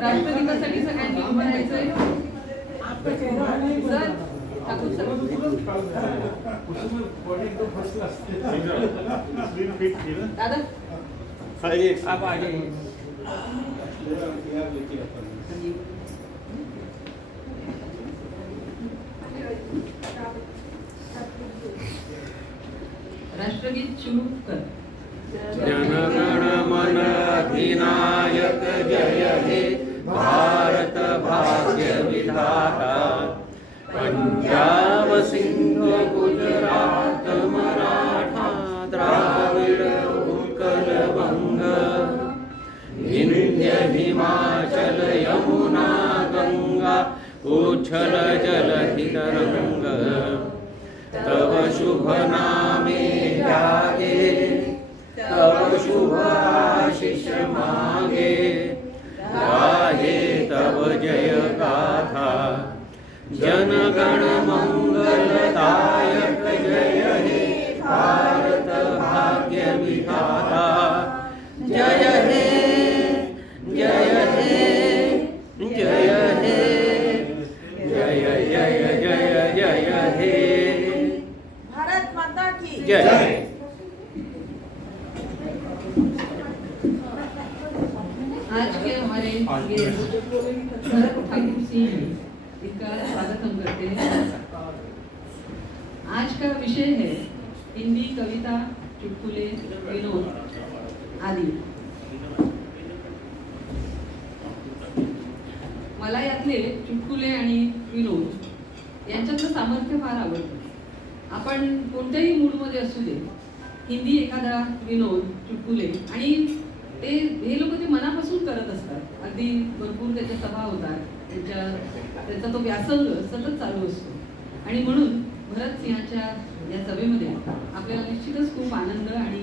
राष्ट्रगीतासाठी सगळ्यांनी उभं राहायचंय. सर ठाकूर सर दादा आप आगे राष्ट्रगीत शुरू कर. जनगण मन अधिनायक जय हे भारत भाग्य विधाता. पंजाब सिंध गुजरात मराठा द्राविड उत्कल बंग. विंध्य हिमाचल यमुना गंगा उच्छल जलधि तरंग. तव शुभ नामे जागे तव शुभ आशीष मागे. गाहे तव जय गाथा जनगण मंगलदायक जय हे भारत भाग्य विधाता. जय हे जय हे जय हे जय जय जय जय हे. भारत माता की जय. आज के हमारे गेस्ट भरत ठाकुर सिंह इनका स्वागत हम करते हैं. आज का विषय है हिंदी कविता, चुटकुले, विनोद आदि. मला यातले चुटकुले आणि विनोद यांच्यातलं सामर्थ्य फार आवडतं. आपण कोणत्याही मूडमध्ये असू दे, हिंदी एखादा विनोद, चुटकुले आणि हे लोक ते मनापासून करत असतात. अगदी भरपूर त्याच्या सभा होतात, त्याचा तो व्यासंग सतत चालू असतो. आणि म्हणून भरत सिंहाच्या या सभेमध्ये आपल्याला निश्चितच खूप आनंद आणि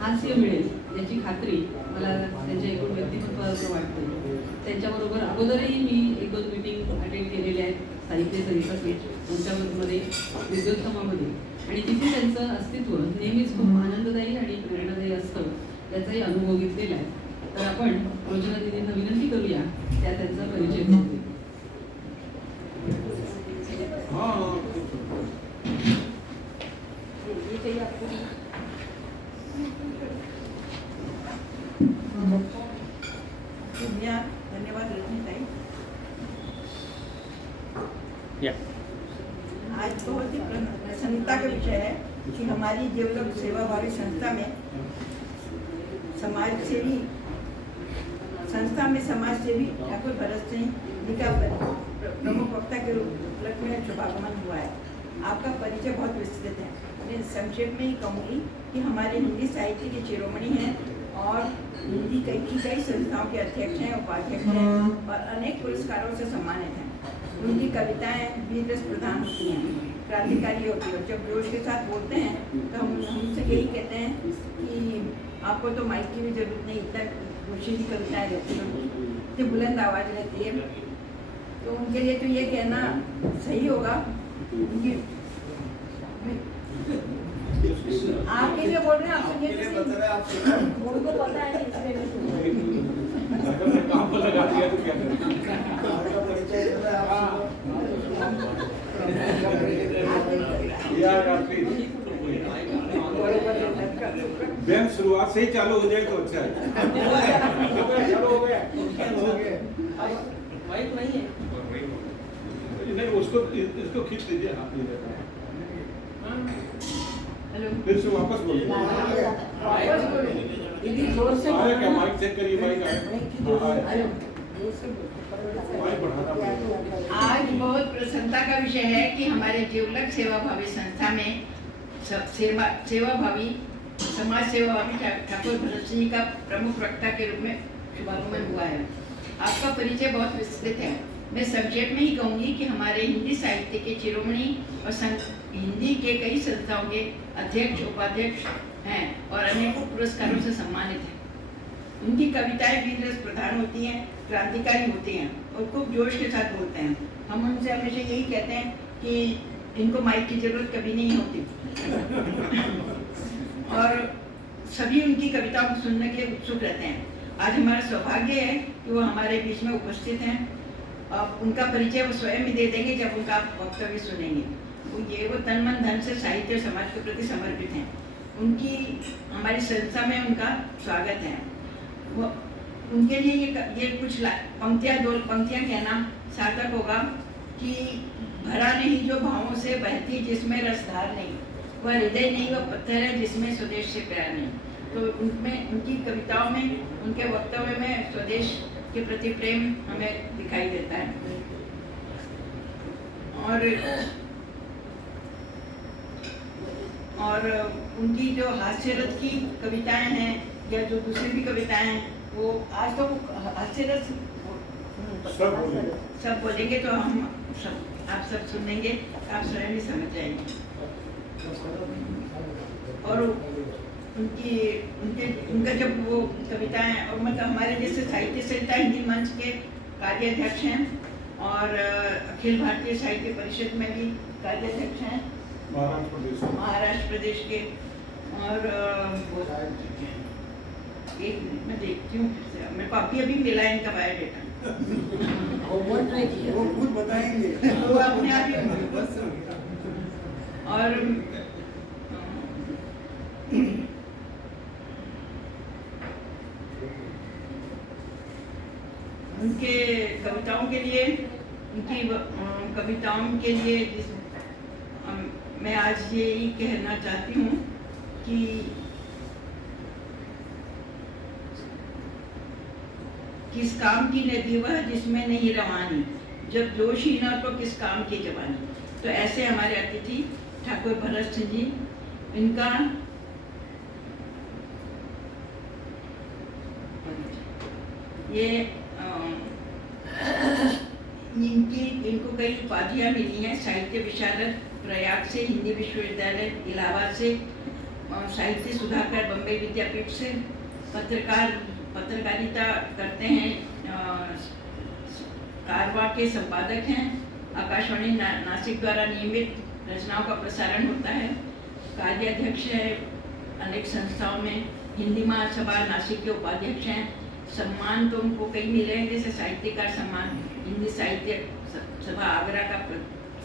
हास्य मिळेल याची खात्री मला त्यांच्या एकूण व्यक्तिमत्वावर वाटते. त्यांच्याबरोबर अगोदरही मी 1-2 मीटिंग अटेंड केलेल्या आहेत साहित्य सरिता त्यांच्यामध्ये विद्योत्तमामध्ये, आणि तिथे त्यांचं अस्तित्व नेहमीच खूप आनंददायी आणि प्रेरणादायी असतं याचाही अनुभव घेतलेला आहे. तर आपण रोजना दिदींना विनंती करूया त्या त्यांचा परिचय करू. धन्यवाद रजनीताई. आज बहुत ही प्रसन्नता का विषय है कि हमारी देवलोक सेवाभावी संस्था में समाजसेवी ठाकुर भरत सिंह जी का प्रमुख वक्ता के रूप में शुभागमन हुआ है. आपका परिचय बहुत विस्तृत है. मैं संक्षेप में ही कहूँगी कि हमारे हिंदी साहित्य के शिरोमणि हैं और हिंदी की कई संस्थाओं के अध्यक्ष हैं, उपाध्यक्ष हैं और अनेक पुरस्कारों से सम्मानित हैं. उनकी कविताएं वीर रस प्रधान होती हैं, क्रांतिकारी होती है. जब जोश के साथ बोलते हैं तो हम उनसे यही कहते हैं कि आपको तो माइक की भी जरूरत नहीं, इतना जोशीली कविताएं रहती हैं, इतनी बुलंद आवाज़ रहती है. तो उनके लिए तो ये कहना सही होगा. आपके लिए बोल रहे हैं, आप सुनिए. उनको पता है बैन शुरुआत से ही चालू हो जाए तो अच्छा है. चालू हो गया. माइक नहीं है. नहीं, इसको खींच लीजिए. हेलो, फिर से वापस बोलिए. दीदी जोर से आया क्या? माइक चेक करिए. माइक आया. आज बहुत प्रसन्नता का विषय है कि हमारे जीवलक सेवाभावी संस्था में सेवाभावी समाज सेवाभावी ठाकुर भरत सिंह का प्रमुख वक्ता के रूप में शुभागमन हुआ है. आपका परिचय बहुत विस्तृत है. मैं संक्षेप में ही कहूँगी कि हमारे हिंदी साहित्य के शिरोमणि और हिंदी के कई संस्थाओं के अध्यक्ष उपाध्यक्ष हैं और अनेकों पुरस्कारों से सम्मानित हैं. उनकी कविताएं वीर रस प्रधान होती हैं, क्रांतिकारी होती हैं और खूब जोश के साथ बोलते हैं. हम उनसे हमेशा यही कहते हैं कि इनको माइक की जरूरत कभी नहीं होती. और सभी उनकी कविताओं को सुनने के उत्सुक रहते हैं. आज हमारा सौभाग्य है कि वो हमारे बीच में उपस्थित हैं। अब उनका परिचय वो स्वयं ही दे देंगे जब उनका वक्तव्य सुनेंगे। वो तन मन धन से साहित्य और समाज के प्रति समर्पित हैं। उनकी हमारी संस्था में उनका स्वागत है। वो उनके लिए ये कुछ दो पंक्तियाँ कहना सार्थक होगा कि भरा नहीं जो भावों से बहती जिसमें रसधार नहीं, वह हृदय नहीं वह पत्थर है जिसमें स्वदेश से प्यार नहीं। तो उनमें उनकी कविताओं में उनके वक्तव्य में स्वदेश के प्रति प्रेम हमें दिखाई देता है। और उनकी जो हास्यरस की कविताएं हैं या जो दूसरी भी कविताएं हैं, वो आज तो हास्यरस सब बोलेंगे तो आप सब सुनेंगे, आप स्वयं ही समझ जाएंगे। और उनका जब वो कविताएं और मतलब हमारे जैसे साहित्य संस्था हिंदी मंच के कार्याध्यक्ष हैं और अखिल भारतीय साहित्य परिषद में भी कार्याध्यक्ष हैं महाराष्ट्र प्रदेश के। और एक मिनट मैं देखती हूँ, मेरे को अभी मिला है इनका बायोडेटा। वो खुद बताएंगे, वो अपने आप ही। और उनके कविताओं के लिए मैं आज यही कहना चाहती हूँ कि किस काम की नदी वह जिसमें नहीं रवानी, जब जोश ही न तो किस काम की जवानी। तो ऐसे हमारे अतिथि ठाकुर भरत सिंह जी, इनका ये इनको कई उपाधियाँ मिली हैं। साहित्य विशारद प्रयाग से, हिंदी विश्वविद्यालय इलाहाबाद से, साहित्य सुधाकर बम्बई विद्यापीठ से, पत्रकारिता करते हैं, कारवां के संपादक हैं, आकाशवाणी नासिक द्वारा नियमित रचनाओं का प्रसारण होता है, कार्याध्यक्ष है अनेक संस्थाओं में, हिंदी महासभा नासिक के उपाध्यक्ष हैं। सम्मान तो उनको कई मिले हैं, जैसे साहित्यकार सम्मान, हिंदी साहित्य सभा आगरा का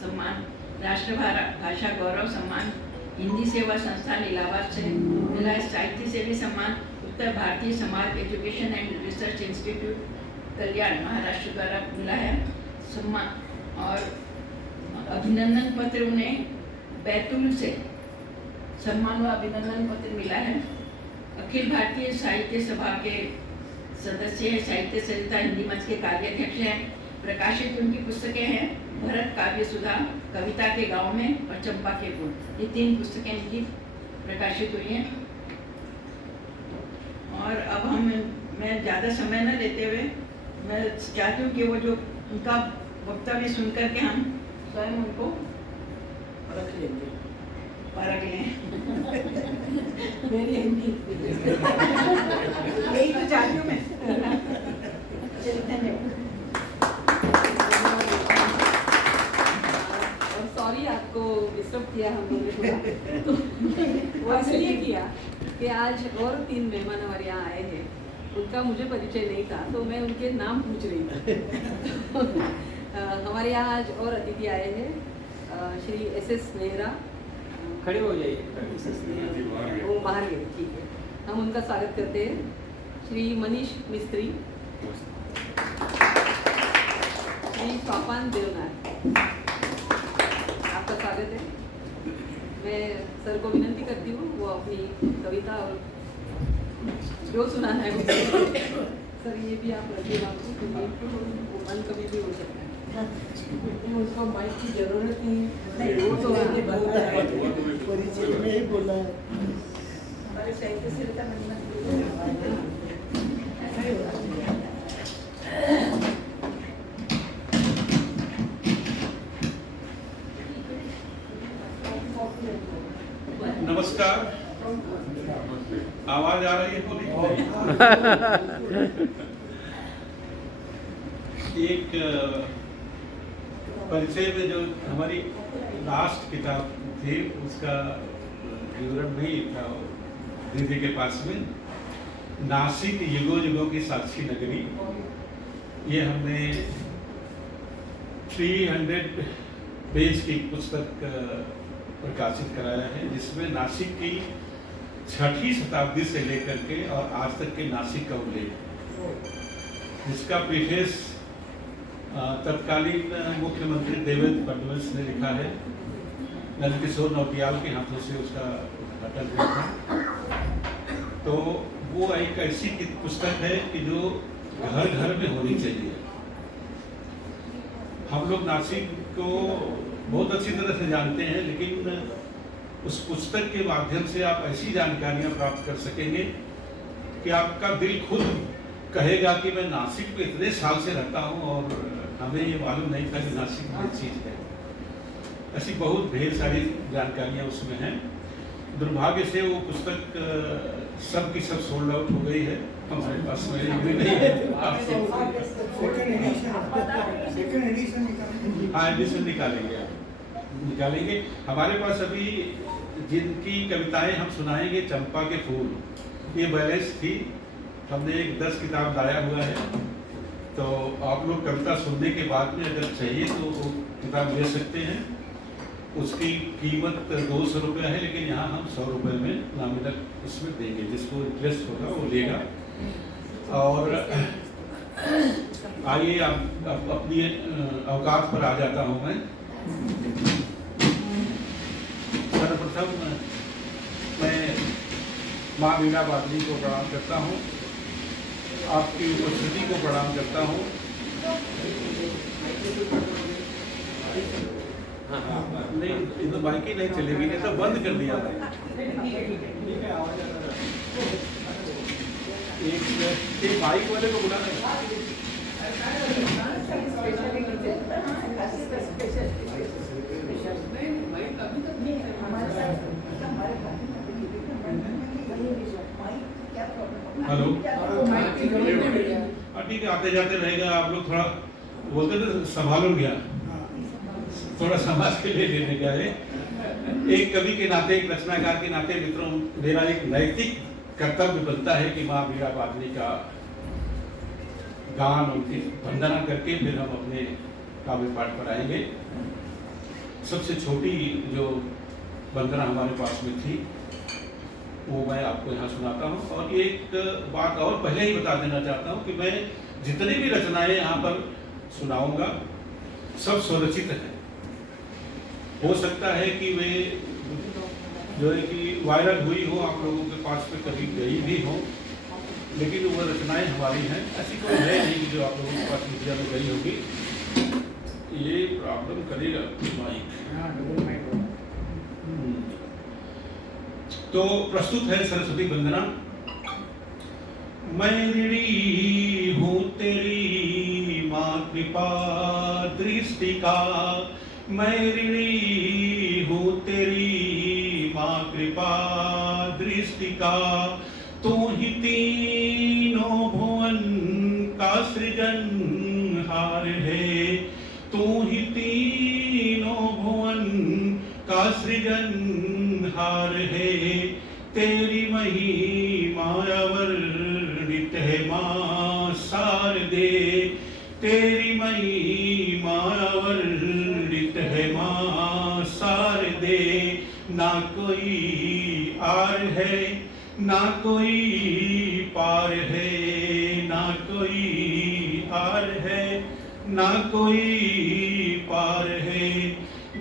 सम्मान, राष्ट्र भाषा गौरव सम्मान, हिंदी सेवा संस्थान इलाहाबाद से मिला है, साहित्य सेवी सम्मान उत्तर Bharatiya Samaj education and research institute कल्याण महाराष्ट्र द्वारा मिला है सम्मान। और अभिनंदन पत्र उन्हें बैतूल से सम्मान व अभिनंदन पत्र मिला है। अखिल भारतीय साहित्य सभा के सदस्य हैं, साहित्य संस्था हिंदी मंच के कार्याध्यक्ष हैं। प्रकाशित उनकी पुस्तकें हैं भरत काव्य सुधा, कविता के गांव में और चंपा के फूल, ये 3 पुस्तकें इनकी प्रकाशित हुई हैं। और अब मैं ज़्यादा समय न लेते हुए मैं चाहती हूँ कि वो जो उनका वक्तव्य सुन करके हम स्वयं उनको परख लें। मेरी हिंदी यही तो चाहती हूँ मैं। चलिए धन्यवाद। सॉरी आपको डिस्टर्ब किया हम लोगों ने थोड़ा, तो वो इसलिए किया कि आज और 3 मेहमान हमारे यहाँ आए हैं, उनका मुझे परिचय नहीं था तो मैं उनके नाम पूछ रही थी। हमारे यहाँ आज और अतिथि आए हैं, श्री SS नेहरा, खड़े हो जाइए, वो बाहर गए, ठीक है, हम उनका स्वागत करते हैं। श्री मनीष मिस्त्री, श्री स्वापान देवनार, आपका स्वागत है। मैं सर को विनंती करती हूँ वो अपनी कविता और जो सुनाना है सर ये भी आप रखिए, आपको क्योंकि वो मन कभी भी हो सकता है। उसको माइक की जरूरत नहीं, वो तो परिचय में ही बोला है। हमारे साहित्य संस्था नमस्कार, आवाज आ रही है पूरी? एक परिचय में जो हमारी लास्ट किताब थी उसका विवरण भी था दीदी के पास में। नासिक युगों युगों की साक्षी नगरी, ये हमने 300 पेज की पुस्तक प्रकाशित कराया है, जिसमें नासिक की 6वीं शताब्दी से लेकर के और आज तक के नासिक का उल्लेख, जिसका प्रीफेस तत्कालीन मुख्यमंत्री देवेंद्र फडणवीस ने लिखा है। नंदकिशोर नौटियाल के हाथों से उसका उद्घाटन हुआ था। तो वो एक ऐसी पुस्तक है कि जो घर घर में होनी चाहिए। हम लोग नासिक को बहुत अच्छी तरह से जानते हैं, लेकिन उस पुस्तक के माध्यम से आप ऐसी जानकारियां प्राप्त कर सकेंगे कि आपका दिल खुद कहेगा कि मैं नासिक में इतने साल से रहता हूं और हमें ये मालूम नहीं था कि नासिक में चीज है। ऐसी बहुत ढेर सारी जानकारियां उसमें हैं। दुर्भाग्य से वो पुस्तक सब की सब सोल्ड आउट हो गई है, हमारे पास में भी नहीं है। हाँ, एडिशन निकालेंगे। हमारे पास अभी जिनकी कविताएं हम सुनाएंगे, चंपा के फूल, ये बैलेंस थी। हमने एक 10 किताब लाया हुआ है, तो आप लोग कविता सुनने के बाद में अगर चाहिए तो वो किताब ले सकते हैं। उसकी कीमत 200 रुपये है, लेकिन यहाँ हम 100 रुपये में नॉमिनल इसमें देंगे। जिसको इंटरेस्ट होगा वो लेगा। और आइए अब अपनी औकात पर आ जाता हूँ मैं। सर्वप्रथम मैं माँ वीणा बादली को प्रणाम करता हूँ, आपकी उपस्थिति को प्रणाम करता हूँ। नहीं, ये तो बाइक ही नहीं चलेगी, नहीं तो बंद कर दिया था। एक बाइक वाले को बुलाना हेलो, ठीक है, आते जाते रहेगा। आप लोग थोड़ा बोलते थे संभालो गया, थोड़ा समाज के लिए लेने का है। एक कवि के नाते, एक रचनाकार के नाते मित्रों, मेरा एक नैतिक कर्तव्य बनता है कि माँ वीणा बादली का गान, उनकी वंदना करके फिर हम अपने काव्य पाठ पर आएंगे। सबसे छोटी जो वंदना हमारे पास में थी वो मैं आपको यहाँ सुनाता हूँ। और एक बात और पहले ही बता देना चाहता हूँ कि मैं जितनी भी रचनाएं यहाँ पर सुनाऊंगा सब स्वरचित हैं। हो सकता है कि वे जो है कि वायरल हुई हो, आप लोगों के पास में कभी गई भी हो, लेकिन वो रचनाएं हमारी हैं। ऐसी कोई है नहीं कि जो आप लोगों के पास मीडिया में गई होगी। ये प्रॉब्लम करेगा माइक। तो प्रस्तुत है सरस्वती वंदना। मैं ऋणी हूँ तेरी माँ कृपा दृष्टि का, मैं ऋणी हूँ तेरी माँ कृपा दृष्टि का। तू ही तीनों भुवन का सृजनहार है, तू ही तीनों भुवन का सृजनहार है। तेरी महिमा अवर्णित है माँ शारदे, तेरी महिमा अवर्णित है माँ शारदे। ना कोई आर है, ना कोई पार है, ना कोई आर है, ना कोई पार है।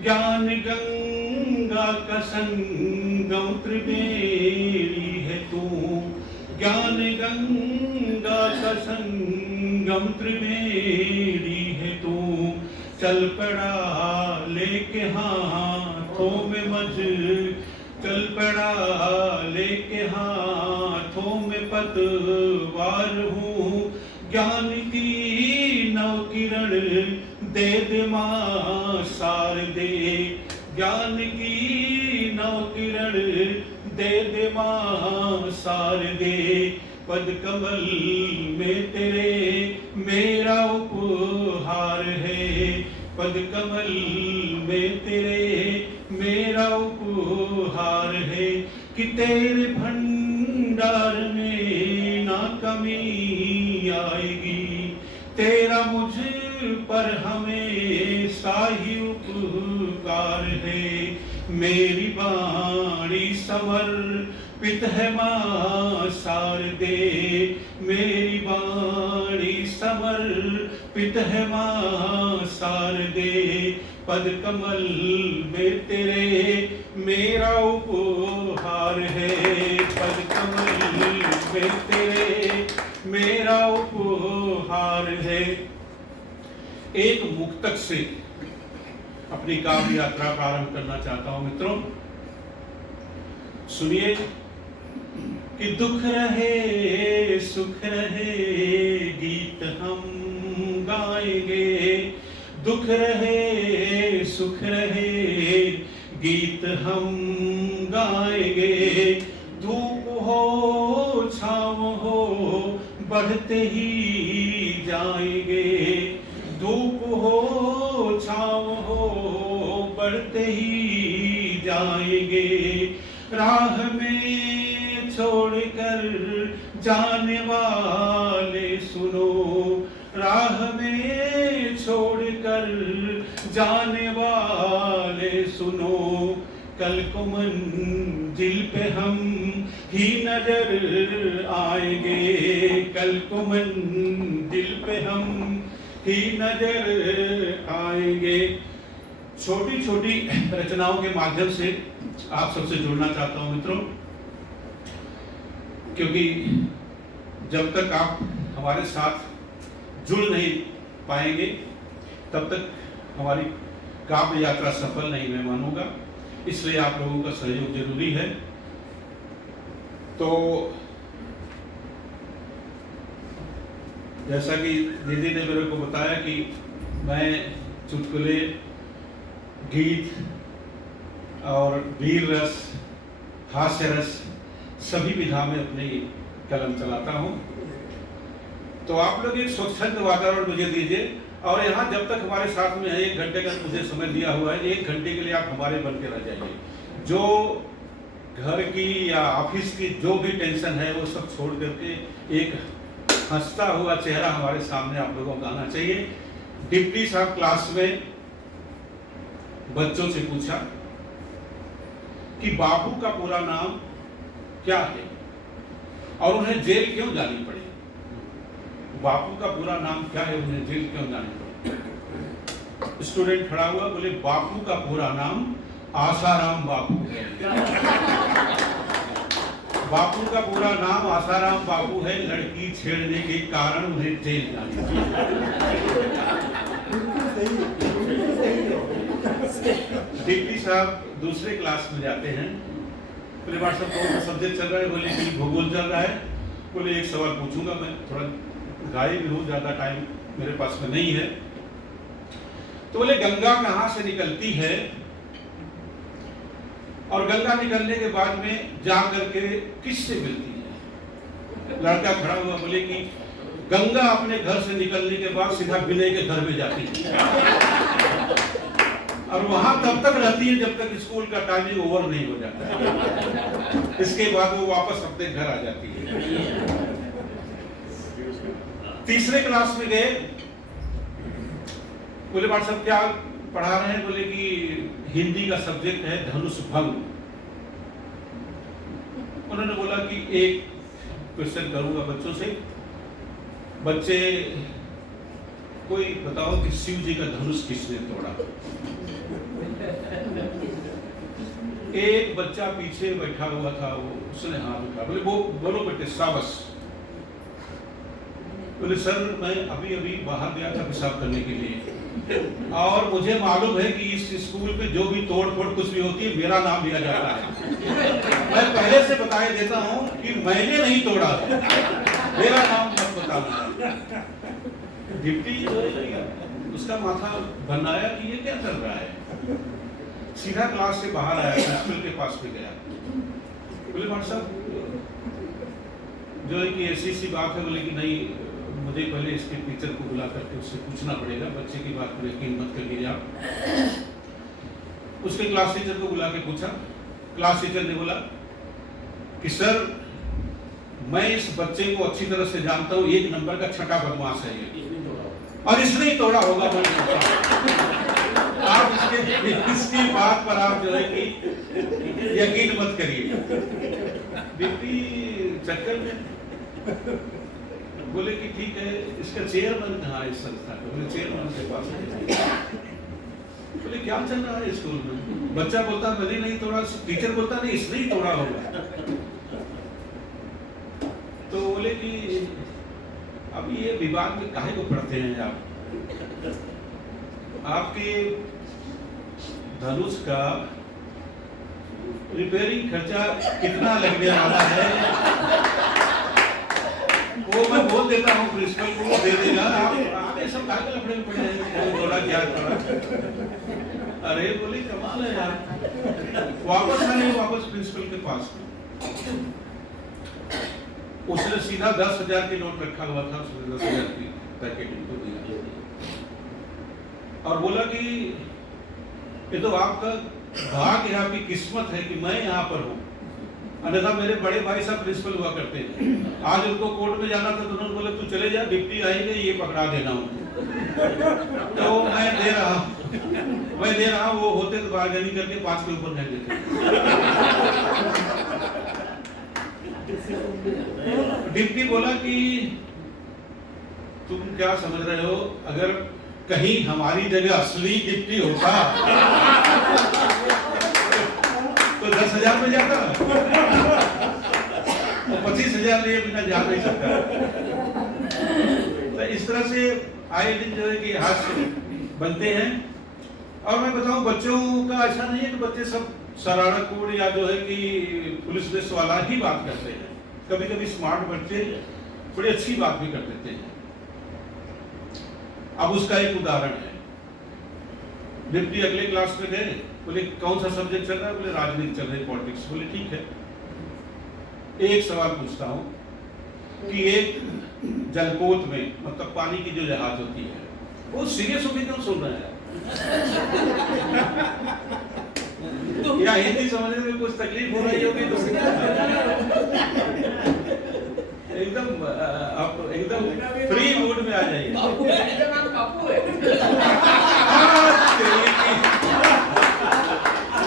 ज्ञान गंगा का संगम त्रिवेणी है तू, ज्ञान गंगा का संगम त्रिवेणी है तू। चल पड़ा लेके हाथों में मझ, चल पड़ा लेके हाथों में पतवार हूँ। ज्ञान की नव किरण दे दे माँ शारदे, ज्ञान की नव किरण दे दे माँ शारदे। पद कमल में तेरे मेरा उपहार है, पद कमल में तेरे मेरा उपहार है। कि तेरे भंडार में ना तेरा मुझ पर हमेशा ही उपकार है, मेरी बाणी समर्पित है मां शारदे, मेरी बाणी समर्पित है मां शारदे, पद कमल में तेरे मेरा उपहार है, पद कमल में तेरे मेरा उपहार है। एक मुक्तक से अपनी काव्य यात्रा प्रारंभ करना चाहता हूं मित्रों। सुनिए कि दुख रहे सुख रहे गीत हम गाएंगे, दुख रहे सुख रहे गीत हम गाएंगे, धूप हो छाँव हो बढ़ते ही जाएंगे, धूप हो छाँव हो बढ़ते ही जाएंगे, राह में छोड़कर जाने वाले सुनो, राह में छोड़कर जाने वाले सुनो, कल को मंजिल पे हम ही नजर आएंगे, कल को मंजिल पे हम ही नजर आएंगे। छोटी छोटी रचनाओं के माध्यम से आप सबसे जुड़ना चाहता हूं मित्रों, क्योंकि जब तक आप हमारे साथ जुड़ नहीं पाएंगे तब तक हमारी काव्य यात्रा सफल नहीं मैं मानूंगा, इसलिए आप लोगों का सहयोग जरूरी है। तो जैसा कि दीदी ने मेरे को बताया कि मैं चुटकुले, गीत और वीर रस, हास्य रस सभी विधा में अपनी कलम चलाता हूं, तो आप लोग एक स्वच्छंद वातावरण मुझे दीजिए। और यहाँ जब तक हमारे साथ में है, 1 घंटे का मुझे समय दिया हुआ है, 1 घंटे के लिए आप हमारे बन के रह जाइए। जो घर की या ऑफिस की जो भी टेंशन है वो सब छोड़ करके एक हंसता हुआ चेहरा हमारे सामने आप लोगों का आना चाहिए। डिप्टी साहब क्लास में बच्चों से पूछा कि बापू का पूरा नाम क्या है और उन्हें जेल क्यों जानी पड़ी। बापू का पूरा नाम क्या है, उन्हें जेल क्यों जानी पड़ी। स्टूडेंट खड़ा हुआ, बोले बापू का पूरा नाम आसाराम बापू है। बापू का पूरा नाम आसाराम बापू है, लड़की छेड़ने के कारण उन्हें जेल जानी पड़ी। डिप्टी साहब दूसरे क्लास में जाते हैं, बोले मास्टर कौन सा सब्जेक्ट चल रहा है, बोले कि भूगोल चल रहा है। बोले एक सवाल पूछूंगा, मैं थोड़ा गायब हूँ, ज्यादा टाइम मेरे पास में नहीं है। तो बोले गंगा कहाँ से निकलती है और गंगा निकलने के बाद में जा करके किससे मिलती है। लड़का खड़ा हुआ, बोले कि गंगा अपने घर से निकलने के बाद सीधा विनय के घर में जाती है और वहां तब तक रहती है जब तक स्कूल का टाइमिंग ओवर नहीं हो जाता है। इसके बाद वो वापस अपने घर आ जाती है। तीसरे क्लास में गए, बोले मास्टर साहब क्या पढ़ा रहे हैं, बोले कि हिंदी का सब्जेक्ट है धनुष भंग। उन्होंने बोला कि एक क्वेश्चन करूंगा बच्चों से, बच्चे कोई बताओ कि शिव जी का धनुष किसने तोड़ा। एक बच्चा पीछे बैठा हुआ था, वो उसने हाथ उठा, बोले वो बोलो बेटे शाबाश। बोले सर मैं अभी अभी बाहर गया था पेशाब करने के लिए और मुझे मालूम है कि इस स्कूल पे जो भी तोड़ फोड़ कुछ भी होती है मेरा नाम लिया जाता है। मैं पहले से बताए देता हूँ कि मैंने नहीं तोड़ा, मेरा नाम मत बताना। डिप्टी उसका माथा बनाया कि ये क्या चल रहा है, सीधा क्लास से बाहर आया, प्रिंसिपल के पास में गया। बोले मास्टर साहब जो है कि ऐसी सी बात है, बोले कि नहीं मुझे पहले इसके टीचर को बुला करके उससे पूछना पड़ेगा, बच्चे की बात पर यकीन मत करिए आप। उसके क्लास टीचर को बुला के पूछा, क्लास टीचर ने बोला कि सर मैं इस बच्चे को अच्छी तरह से जानता हूँ, 1 नंबर का छठा बदमाश है ये। और इसने ही तोड़ा होगा। आप इसकी बात पर आप जो है कि यकीन मत करिए। डिप्टी चक्कर में बोले कि ठीक है, इसका चेयरमैन कहाँ है इस संस्था का? बोले चेयरमैन के पास है। बोले क्या चल रहा है स्कूल में? बच्चा बोलता मैंने नहीं तोड़ा, टीचर बोलता नहीं इसने ही तोड़ा होगा। तो बोले कि अब ये विभाग में काहे को पढ़ते हैं आप? आपके धनुष का रिपेयरिंग खर्चा कितना लगने वाला है वो मैं बोल देता हूँ प्रिंसिपल को, दे देगा। आप ये सब कागज लफड़े में पड़े हैं, थोड़ा क्या करा। अरे बोले कमाल है यार। वापस आने वापस प्रिंसिपल के पास उसने सीधा 10,000 की नोट रखा हुआ था, उसने 10,000 की पैकेट इनको दिया और बोला कि ये तो आपका भाग्य है, आपकी किस्मत है कि मैं यहाँ पर हूँ, अन्यथा मेरे बड़े भाई साहब प्रिंसिपल हुआ करते हैं। आज उनको कोर्ट में जाना था तो उन्होंने बोला तू चले जा, डिप्टी आएंगे ये पकड़ा देना उनको। तो मैं दे रहा हूँ, वो होते तो बारगेनिंग करके 5 के ऊपर नहीं देते। डिप्टी बोला कि तुम क्या समझ रहे हो, अगर कहीं हमारी जगह असली डिप्टी होता तो 10,000 में जाता, 25,000 लिए बिना जा नहीं सकता। तो इस तरह से आए दिन जो है कि हास्य बनते हैं। और मैं बताऊं बच्चों का ऐसा नहीं है कि बच्चे सब शरारतपूर्ण या जो है कि पुलिस लिस्ट वाला ही बात करते हैं। कभी कभी स्मार्ट बच्चे बड़ी अच्छी बात भी कर देते हैं। अब उसका एक उदाहरण है। डिप्टी अगले क्लास में गए, बोले कौन सा सब्जेक्ट चल रहा है? बोले राजनीति चल रही, पॉलिटिक्स। बोले ठीक है, एक सवाल पूछता हूं कि एक जलपोत में मतलब पानी की जो जहाज होती है वो सीरियस होकर क्यों सुन रहे हैं? या हिंदी समझने में कुछ तकलीफ हो रही होगी तो एकदम आप एकदम फ्री मूड में आ जाइए।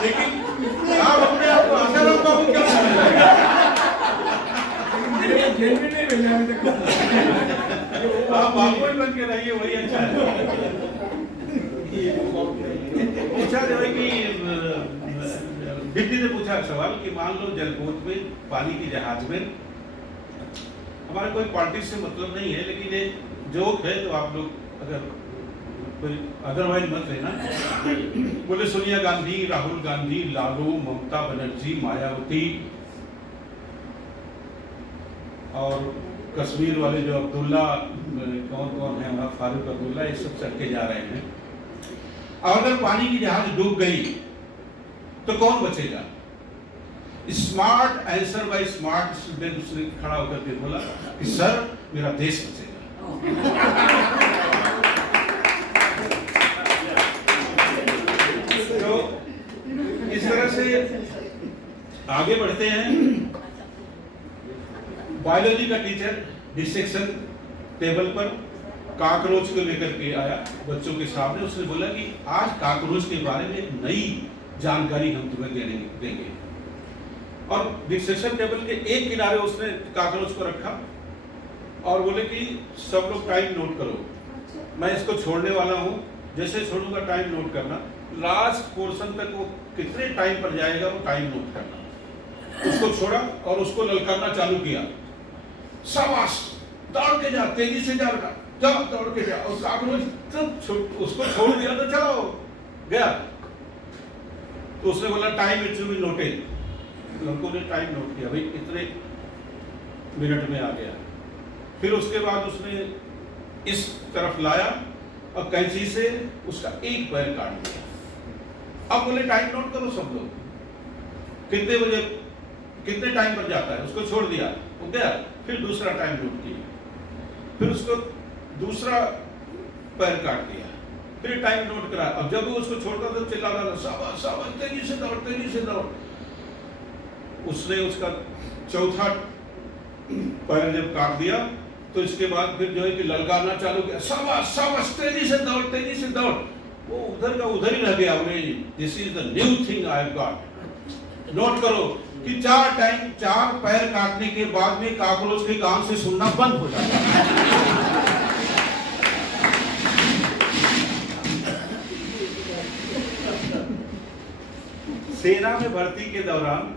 लेकिन आप अपने आप को आसाराम बाबू क्यों समझ रहे हैं? आप बाबू बन के रहिए, वही अच्छा है। पूछा जो है कि डिप्टी ने पूछा सवाल कि मान लो जलपोत में पानी की जहाज में, हमारा कोई पॉलिटिक्स से मतलब नहीं है लेकिन ये जोक है तो आप लोग अगर कोई अदरवाइज मत लेना। बोले सोनिया गांधी, राहुल गांधी, लालू, ममता बनर्जी, मायावती और कश्मीर वाले जो अब्दुल्ला, कौन कौन है वहाँ, फारूक अब्दुल्ला, ये सब चढ़ के जा रहे हैं। और अगर पानी की जहाज डूब गई तो कौन बचेगा? Smart answer by smart student उसने खड़ा होकर के बोला कि सर मेरा देश बचेगा। तो इस तरह से आगे बढ़ते हैं। बायोलॉजी का टीचर डिसेक्शन टेबल पर काकरोच को लेकर के आया बच्चों के सामने। उसने बोला कि आज काकरोच के बारे में एक नई जानकारी हम तुम्हें देंगे। और डिसेक्शन टेबल के एक किनारे उसने काकरोच को रखा और बोले कि सब लोग टाइम नोट करो, मैं इसको छोड़ने वाला हूँ, जैसे छोड़ूंगा टाइम नोट करना, लास्ट पोर्शन तक वो कितने टाइम पर जाएगा वो टाइम नोट करना। उसको छोड़ा और उसको ललकारना चालू किया, शाबाश दौड़ के जा, तेजी से जा बेटा, जाओ दौड़ के जा। और काकरोच उसको छोड़ दिया तो चलो गया। तो उसने बोला time it will be noted. लड़कों ने टाइम नोट किया, भाई इतने मिनट में आ गया। फिर उसके बाद उसने इस तरफ लाया और कैंची से उसका एक पैर काट दिया। अब बोले टाइम नोट करो सब लोग, कितने बजे कितने टाइम पर जाता है। उसको छोड़ दिया, वो गया। फिर दूसरा टाइम नोट किया, फिर उसको दूसरा पैर काट दिया, फिर टाइम नोट करा। अब जब वो उसको छोड़ता तो चिल्लाता था शाबाश शाबाश, तेजी से दौड़, तेजी से दौड़। उसने उसका चौथा पैर जब काट दिया तो इसके बाद फिर जो है कि ललकारना चालू किया, शाबाश शाबाश, तेजी से दौड़, तेजी से दौड़। वो उधर का उधर ही रह गया। This is the new thing I have got. Note करो कि 4 टाइम 4 पैर काटने के बाद में कॉकरोच के कान से सुनना बंद हो जाता है। सेना में भर्ती के दौरान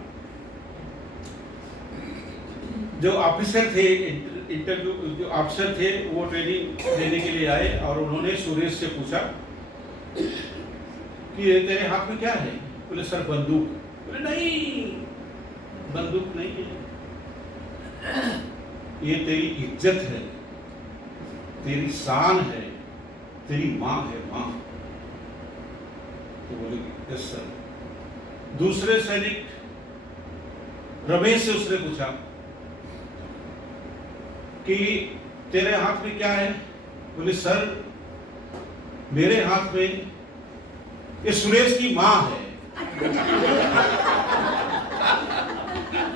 जो ऑफिसर थे, इंटरव्यू जो ऑफिसर थे, वो ट्रेनिंग देने के लिए आए और उन्होंने सुरेश से पूछा कि ये तेरे हाथ में क्या है? बोले सर बंदूक। बोले नहीं, बंदूक नहीं है, ये तेरी इज्जत है, तेरी शान है, तेरी माँ है, माँ। तो बोले यस सर। दूसरे सैनिक रमेश से उसने पूछा कि तेरे हाथ में क्या है? बोले सर मेरे हाथ में ये सुरेश की माँ है,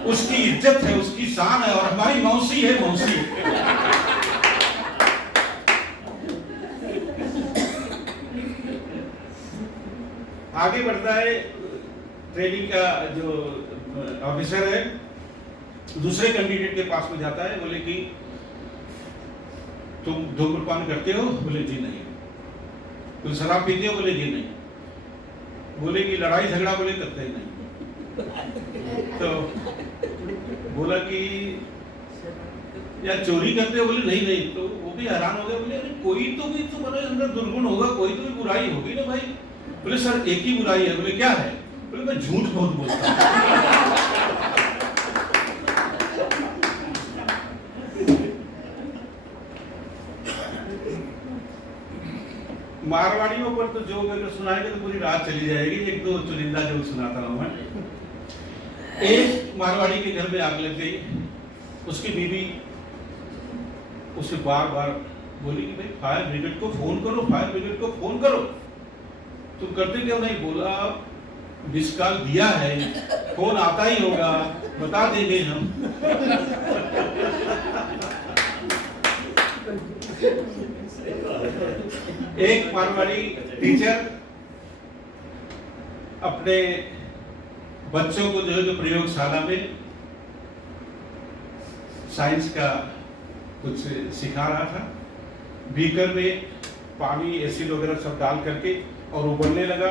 उसकी इज्जत है, उसकी शान है और हमारी मौसी है, मौसी। आगे बढ़ता है ट्रेनिंग का जो ऑफिसर है, दूसरे कैंडिडेट के पास में जाता है। बोले कि तुम धूम्रपान करते हो? बोले जी नहीं। तुम शराब पीते हो? बोले जी नहीं। बोले कि लड़ाई झगड़ा? बोले करते नहीं। तो बोला कि या चोरी करते हो? बोले नहीं नहीं। तो वो भी हैरान हो गया। बोले अरे कोई तो भी तुम्हारे अंदर दुर्गुण होगा, कोई तो भी बुराई होगी ना भाई। बोले सर एक ही बुराई है। बोले क्या है? बोले मैं झूठ बहुत बोलता हूँ। मारवाड़ियों पर तो जोक अगर सुनाएंगे तो पूरी रात चली जाएगी। एक दो चुनिंदा जोक सुनाता हूं मैं। एक मारवाड़ी के घर में आग लग गई। उसकी बीवी उसे बार बार बोली कि भाई फायर ब्रिगेड को फोन करो, फायर ब्रिगेड को फोन करो। तुम करते क्यों नहीं? बोला मिस कॉल दिया है, फोन आता ही होगा, बता देंगे हम। एक मारवाड़ी टीचर अपने बच्चों को जो है तो प्रयोगशाला में साइंस का कुछ सिखा रहा था। बीकर में पानी एसिड वगैरह सब डाल करके और उबलने लगा,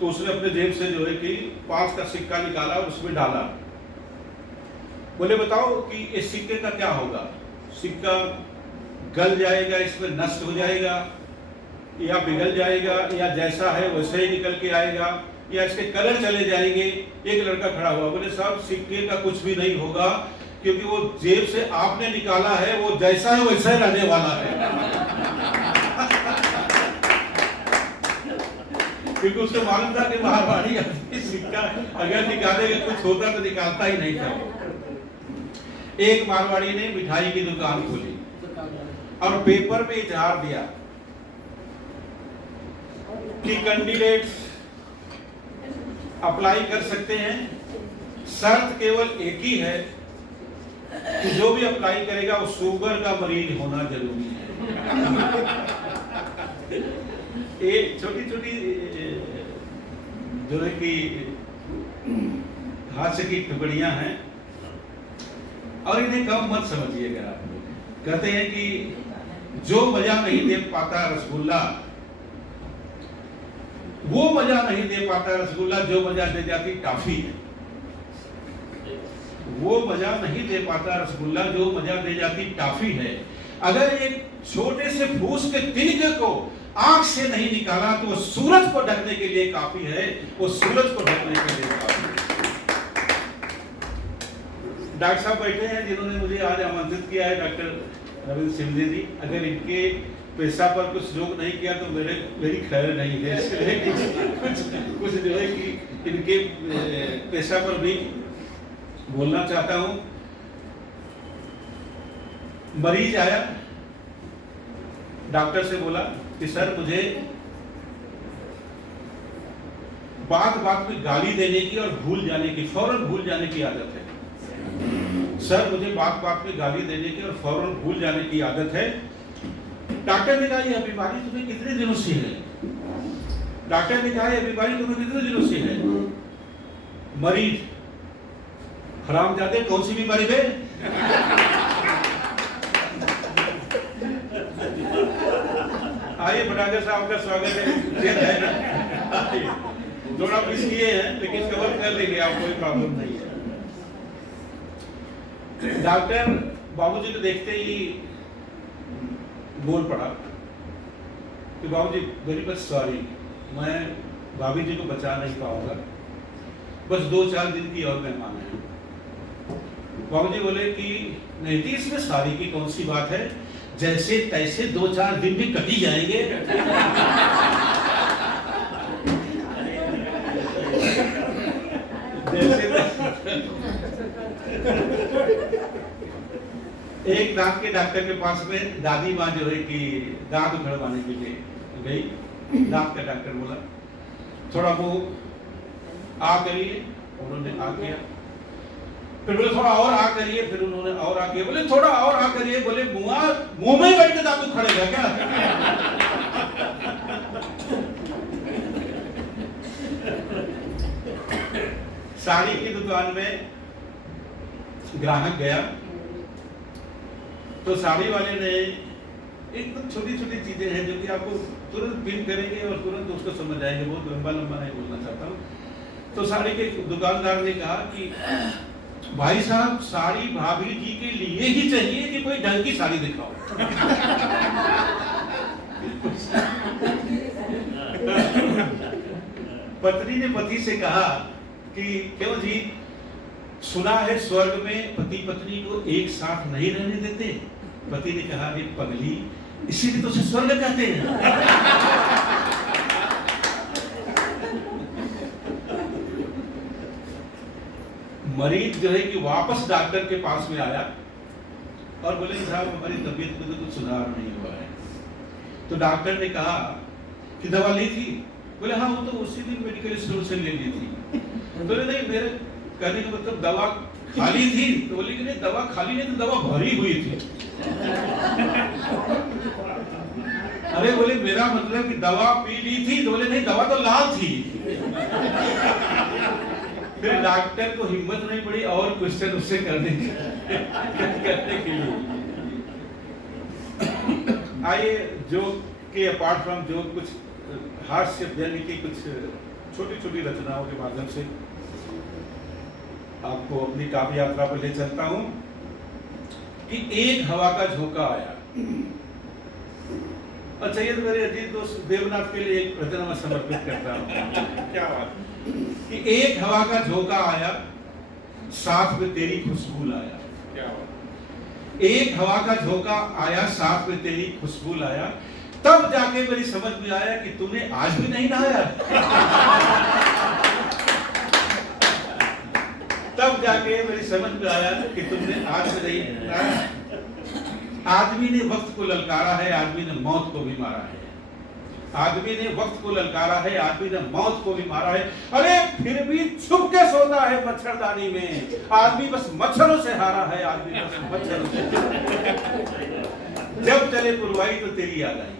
तो उसने अपने जेब से जो है कि 5 का सिक्का निकाला और उसमें डाला। बोले बताओ कि इस सिक्के का क्या होगा? सिक्का गल जाएगा, इसमें नष्ट हो जाएगा, या पिघल जाएगा, या जैसा है वैसे ही निकल के आएगा, या इसके कलर चले जाएंगे। एक लड़का खड़ा हुआ। बोले साहब सिक्के का कुछ भी नहीं होगा, क्योंकि वो जेब से आपने निकाला है, वो जैसा है वैसा ही रहने वाला है। क्योंकि उसको मालूम था कि मारवाड़ी सिक्का अगर निकालेगा कुछ होता तो निकालता ही नहीं था। एक मारवाड़ी ने मिठाई की दुकान खोली और पेपर में इजहार दिया कि कैंडिडेट्स अप्लाई कर सकते हैं, शर्त केवल एक ही है कि जो भी अप्लाई करेगा वो शुगर का मरीज होना जरूरी है। एक छोटी छोटी जो है कि हास्य की टुकड़ियां हैं और इन्हें कम मत समझिएगा। कहते हैं कि जो मजा नहीं दे पाता रसगुल्ला, वो मजा नहीं दे पाता रसगुल्ला जो मजा दे जाती टॉफी है। वो मजा नहीं दे पाता रसगुल्ला जो मजा दे जाती टॉफी है। अगर एक छोटे से फूस के तिनके को आंख से नहीं निकाला तो वो सूरज को ढकने के लिए काफी है, वो सूरज को ढकने के लिए काफी है। डॉक्टर साहब बैठे हैं जिन्होंने मुझे आज आमंत्रित किया है, डॉक्टर रविंद्र सिंह जी। अगर इनके पैसा पर कुछ जोक नहीं किया तो मेरी खैर नहीं है, इसलिए कुछ जो है कि इनके पैसा पर भी बोलना चाहता हूं। मरीज आया, डॉक्टर से बोला कि सर मुझे बात बात में गाली देने की और भूल जाने की, फौरन भूल जाने की आदत है। सर मुझे बात बात में गाली देने की और फौरन भूल जाने की आदत है। डॉक्टर ने कहा यह बीमारी तुम्हें कितने दिनों से है? डॉक्टर ने कहा यह बीमारी तुम्हें कितने दिनों से है? मरीज, हरामजादे कौन सी बीमारी है? आइए फटाके साहब का स्वागत है। थोड़ा मिस किए हैं लेकिन कवर कर लेंगे आप, कोई प्रॉब्लम नहीं है। डॉक्टर बाबूजी को देखते ही बोल पड़ा कि बाबूजी वेरी मच सॉरी, मैं भाभी जी को बचा नहीं पाऊंगा, बस 2-4 दिन की और मेहमान है। बाबूजी बोले कि नहीं थी, इसमें सॉरी की कौन सी बात है, जैसे तैसे 2-4 दिन भी कट ही जाएंगे। एक दांत के डॉक्टर के पास में दादी माँ जो है कि दांत उखड़वाने के लिए गई। दांत का डॉक्टर बोला थोड़ा वो आ करिए, उन्होंने आ किया। फिर बोले थोड़ा और आ करिए, फिर उन्होंने और आ किया। बोले थोड़ा और आ करिए, बोले मुंह में बैठ के दांत उखड़ेगा क्या? साड़ी की दुकान में ग्राहक गया तो साड़ी वाले ने एकदम छोटी छोटी चीजें हैं जो कि आपको तुरंत पिन करेंगे और तुरंत उसको समझ आएंगे, बहुत लंबा लंबा नहीं बोलना चाहता हूँ। तो साड़ी के दुकानदार ने कहा कि भाई साहब साड़ी भाभी जी के लिए ही चाहिए कि कोई ढंग की साड़ी दिखाओ। पत्नी ने पति से कहा कि क्यों जी, सुना है स्वर्ग में पति पत्नी को एक साथ नहीं रहने देते। पति ने कहा अरे पगली, इसीलिए तो उसे स्वर्ग कहते हैं। मरीज जो है कि वापस डॉक्टर के पास में आया और बोले साहब हमारी तबीयत में तो कुछ सुधार नहीं हुआ है। तो डॉक्टर ने कहा कि दवा ली थी? बोले हाँ, वो तो उसी दिन मेडिकल स्टोर से ले ली थी। बोले नहीं, मेरे कहने का मतलब दवा खाली थी? तो बोले कि नहीं, दवा खाली नहीं, तो दवा भरी हुई थी। अरे बोले मेरा मतलब कि दवा पी ली थी? तो बोले नहीं, दवा तो लाल थी। फिर डॉक्टर को हिम्मत नहीं पड़ी और क्वेश्चन उससे करने के लिए। आइए जो कि अपार्ट फ्रॉम जो कुछ हास्य यानी कि कुछ छोटी छोटी रचनाओं के माध्यम से आपको अपनी काव्य यात्रा पर ले चलता हूं कि एक हवा का झोंका आया। अच्छा, ये तो मेरे अजीत दोस्त देवनाथ के लिए एक रचना मैं समर्पित करता हूं। क्या बात कि एक हवा का झोंका आया, साथ में तेरी खुशबू लाया। क्या बात। एक हवा का झोंका आया, साथ में तेरी खुशबू लाया, तब जाके मेरी समझ में आया कि तूने आज भी नहीं नहाया। तब जाके मेरी समझ में आया कि तुमने आज भी नहीं नहाया। आदमी ने वक्त को ललकारा है, आदमी ने मौत को भी मारा है। आदमी ने वक्त को ललकारा है, आदमी ने मौत को भी मारा है। अरे फिर भी छुप के सोता है मच्छरदानी में। आदमी बस मच्छरों से हारा है, आदमी बस मच्छरों से। जब चले पुरवाई तो तेरी याद आई,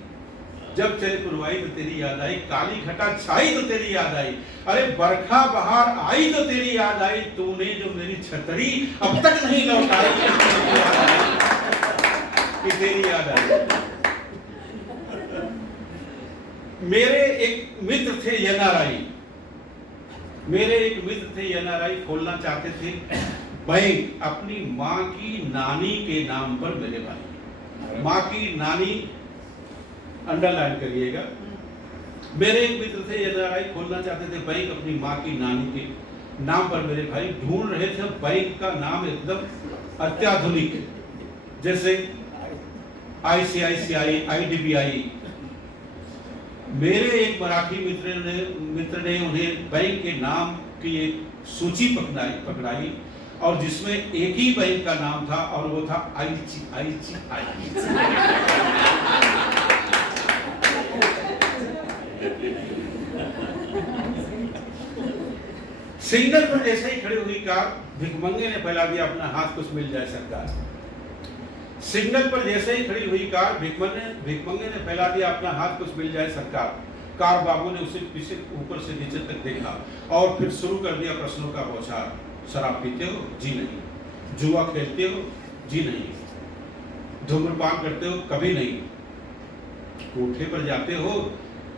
जब चले पुरवाई तो तेरी याद आई, काली घटा छाई तो तेरी याद आई, अरे बरखा बहार आई तो तेरी याद आई, तूने जो मेरी छतरी अब तक नहीं लौटाई कि तेरी याद आई। मेरे एक मित्र थे एनआरआई, मेरे एक मित्र थे एनआरआई, खोलना चाहते थे बैंक अपनी माँ की नानी के नाम पर। मेरे भाई, माँ की नानी अंडरलाइन करिएगा। मेरे एक मित्र थे एनआरआई, खोलना चाहते थे बैंक अपनी माँ की नानी के नाम पर। मेरे भाई ढूंढ रहे थे बैंक का नाम एकदम अत्याधुनिक, जैसे आईसीआईसीआई, आईडीबीआई। मेरे एक मराठी मित्र ने उन्हें बैंक के नाम की एक सूची पकड़ाई और जिसमें एक ही बैंक का नाम था और वो था आईसीआईसीआई। सिग्नल पर ऐसे ही खड़ी हुई कार, भिखमंगे ने फैला दिया अपना हाथ, कुछ मिल जाए सरकार। सिग्नल पर जैसे ही खड़ी हुई कार, भिखमंगे ने फैला दिया अपना हाथ, कुछ मिल जाए सरकार। कार बाबू ने उसे पीछे ऊपर से नीचे तक देखा और फिर शुरू कर दिया प्रश्नों का बौछार। शराब पीते हो? जी नहीं। जुआ खेलते हो? जी नहीं। धूम्रपान करते हो? कभी नहीं। कोठे पर जाते हो?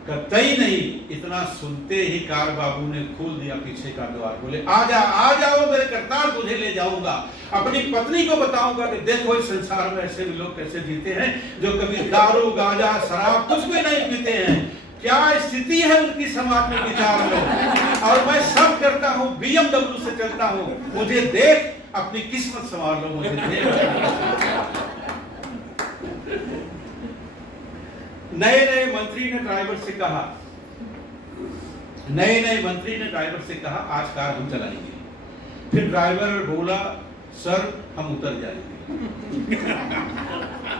कतई नहीं। इतना सुनते ही कार बाबू ने खोल दिया पीछे का द्वार। बोले आ जाओ मेरे करतार, तुझे ले जाऊंगा। अपनी पत्नी को बताऊंगा कि देखो इस संसार में ऐसे भी लोग कैसे जीते हैं जो कभी दारू गांजा शराब कुछ भी नहीं पीते हैं। क्या स्थिति है उनकी समाज में, विचार में। और मैं सब करता हूँ, BMW से चलता हूँ। मुझे देख, अपनी किस्मत संभाल लो, मुझे देख। नए मंत्री ने ड्राइवर से कहा, आज कार हम चलाएंगे। फिर ड्राइवर बोला सर हम उतर जाएंगे।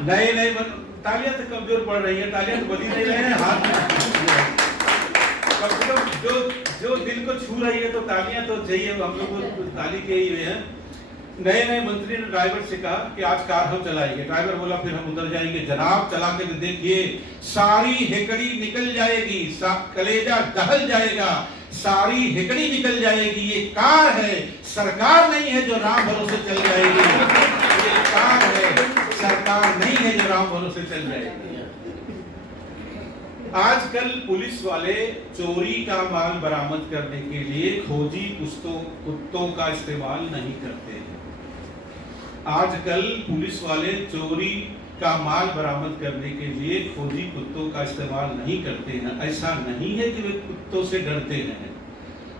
नए तालियां तो कमजोर पड़ रही है, तालियां तो बजी नहीं रहे हैं, हाथ कम से कम जो दिल को छू रही है तो तालियां तो चाहिए, हम लोग तो ताली के ही हैं। नए मंत्री ने ड्राइवर से कहा कि आज कार हम चलाएंगे। ड्राइवर बोला फिर हम उतर जाएंगे। जनाब चला के देखिए, सारी हेकड़ी निकल जाएगी, कलेजा दहल जाएगा, सारी हेकड़ी निकल जाएगी। ये कार है, सरकार नहीं है जो राम भरोसे चल जाएगी। ये कार है, सरकार नहीं है जो राम भरोसे चल जाएगी। आजकल पुलिस वाले चोरी का माल बरामद करने के लिए खोजी कुत्तों का इस्तेमाल नहीं करते हैं। आजकल पुलिस वाले चोरी का माल बरामद करने के लिए खोजी कुत्तों का इस्तेमाल नहीं करते हैं। ऐसा नहीं है कि वे कुत्तों से डरते हैं।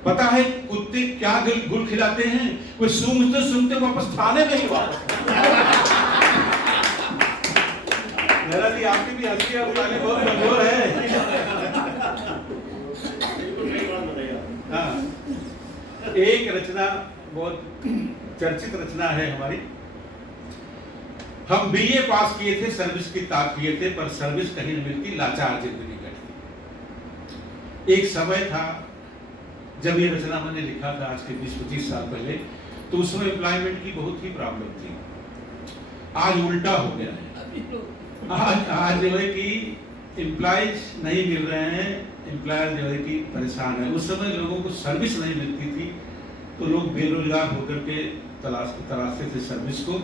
पता है कुत्ते क्या गुल खिलाते हैं? वे सूंघते वापस थाने में ही वापस। मेरा जी आपकी भी हंसी और ताली बहुत कमजोर है। हाँ, एक रचना बहुत चर्चित रचना है हमारी। हम BA पास किए थे, सर्विस की ताक किए थे, पर सर्विस कहीं नहीं मिलती, लाचार जिंदगी कटी। एक समय था जब ये रचना मैंने लिखा था, आज के 20-25 साल पहले, तो उसमें एम्प्लॉयमेंट की बहुत ही प्रॉब्लम थी। आज उल्टा हो गया है। आज जो है कि एम्प्लॉयज नहीं मिल रहे हैं, एम्प्लॉयर जो है कि परेशान है। उस समय लोगों को सर्विस नहीं मिलती थी, तो लोग बेरोजगार होकर के तलाशते थे सर्विस को।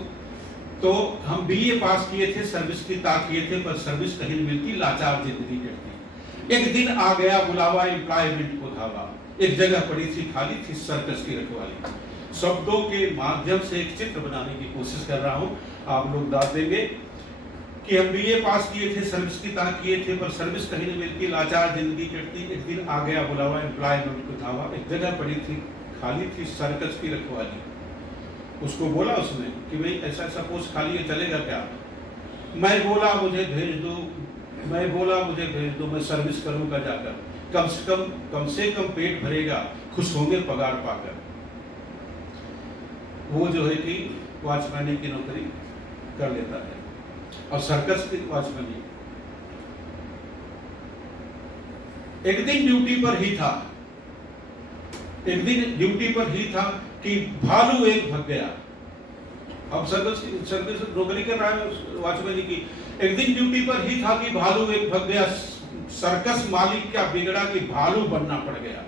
तो हम BA पास किए थे, सर्विस की ताक किए थे, पर सर्विस कहीं नहीं मिलती, लाचार जिंदगी कटती। एक दिन आ गया बुलावा एम्प्लॉयमेंट को धावा। एक जगह पड़ी थी, खाली थी, सर्कस की रखवाली। शब्दों के माध्यम से एक चित्र बनाने की कोशिश कर रहा हूँ, आप लोग दाद देंगे कि हम BA पास किए थे, सर्विस की ताक किए थे, पर सर्विस कहीं नहीं मिलती, लाचार जिंदगी कटती। एक दिन आ गया बुलावा एम्प्लॉयमेंट को धावा। एक जगह पड़ी थी, खाली थी, सर्कस की रखवाली। उसको बोला उसने कि भाई ऐसा पोस्ट खाली है, चलेगा क्या? मैं बोला मुझे भेज दो, मैं सर्विस करूंगा जाकर, कम से कम पेट भरेगा, खुश होंगे पगार पाकर। वो जो है कि वॉचमैन की नौकरी कर लेता है और सर्कस की वॉचमैन। एक दिन ड्यूटी पर ही था कि भालू एक भग गया। अब सर्विस नौकरी कर रहा है वॉचमैन की। एक दिन ड्यूटी पर ही था कि भालू एक भग गया। सर्कस मालिक क्या बिगड़ा कि भालू बनना पड़ गया।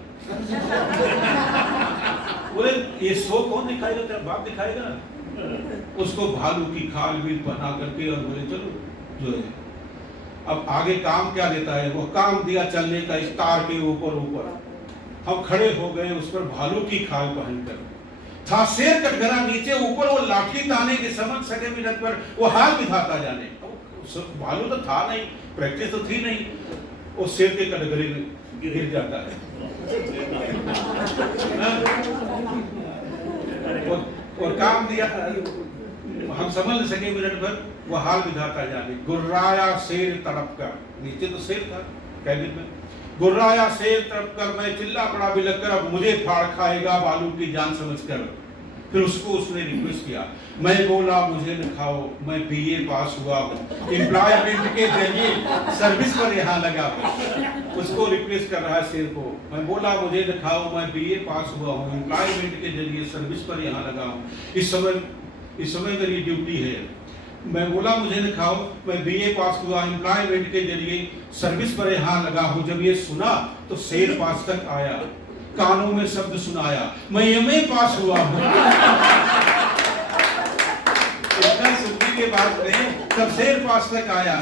बोले ये शो कौन दिखाएगा? तेरा बाप दिखाएगा। उसको भालू की खाल भी बना करके और बोले चलो जो है। अब आगे काम क्या देता है? वो काम दिया चलने का, इस तार के ऊपर। हम खड़े हो गए उस पर भालू की खाल पहनकर। था शेर कटघरा नीचे, ऊपर वो लाठी ताने के समझ सके मिनट पर वो हाल विधाता जाने। भालू तो था नहीं, प्रैक्टिस तो थी नहीं, वो शेर के कटघरे में गिर जाता है। और काम दिया, हम समझ नहीं सके मिनट भर, वो हाल विधाता जाने। गुर्राया शेर तड़प कर, नीचे तो शेर था कैबिन में। गुर्राया शेर तड़प कर, मैं चिल्ला पड़ा बिलक कर, अब मुझे फाड़ खाएगा भालू की जान समझकर। फिर उसको उसने रिक्वेस्ट किया, मैं बोला मुझे न खाओ, मैं बीए पास हुआ हूँ, एम्प्लॉयमेंट के जरिए सर्विस पर यहाँ लगा हूँ। उसको रिक्वेस्ट कर रहा है शेर को, मैं बोला मुझे न खाओ, मैं बीए पास हुआ हूँ, एम्प्लॉयमेंट के जरिए सर्विस पर यहाँ लगा हूँ, इस समय मेरी ड्यूटी है। मैं बोला मुझे न खाओ, मैं बीए पास हुआ, एम्प्लॉयमेंट के जरिए सर्विस पर यहाँ लगा हूँ। जब ये सुना तो शेर पास तक आया, कानों में शब्द सुनाया, मैं एमए पास हुआ हूँ। इतना सुनने के बाद में तब शेर पास तक आया,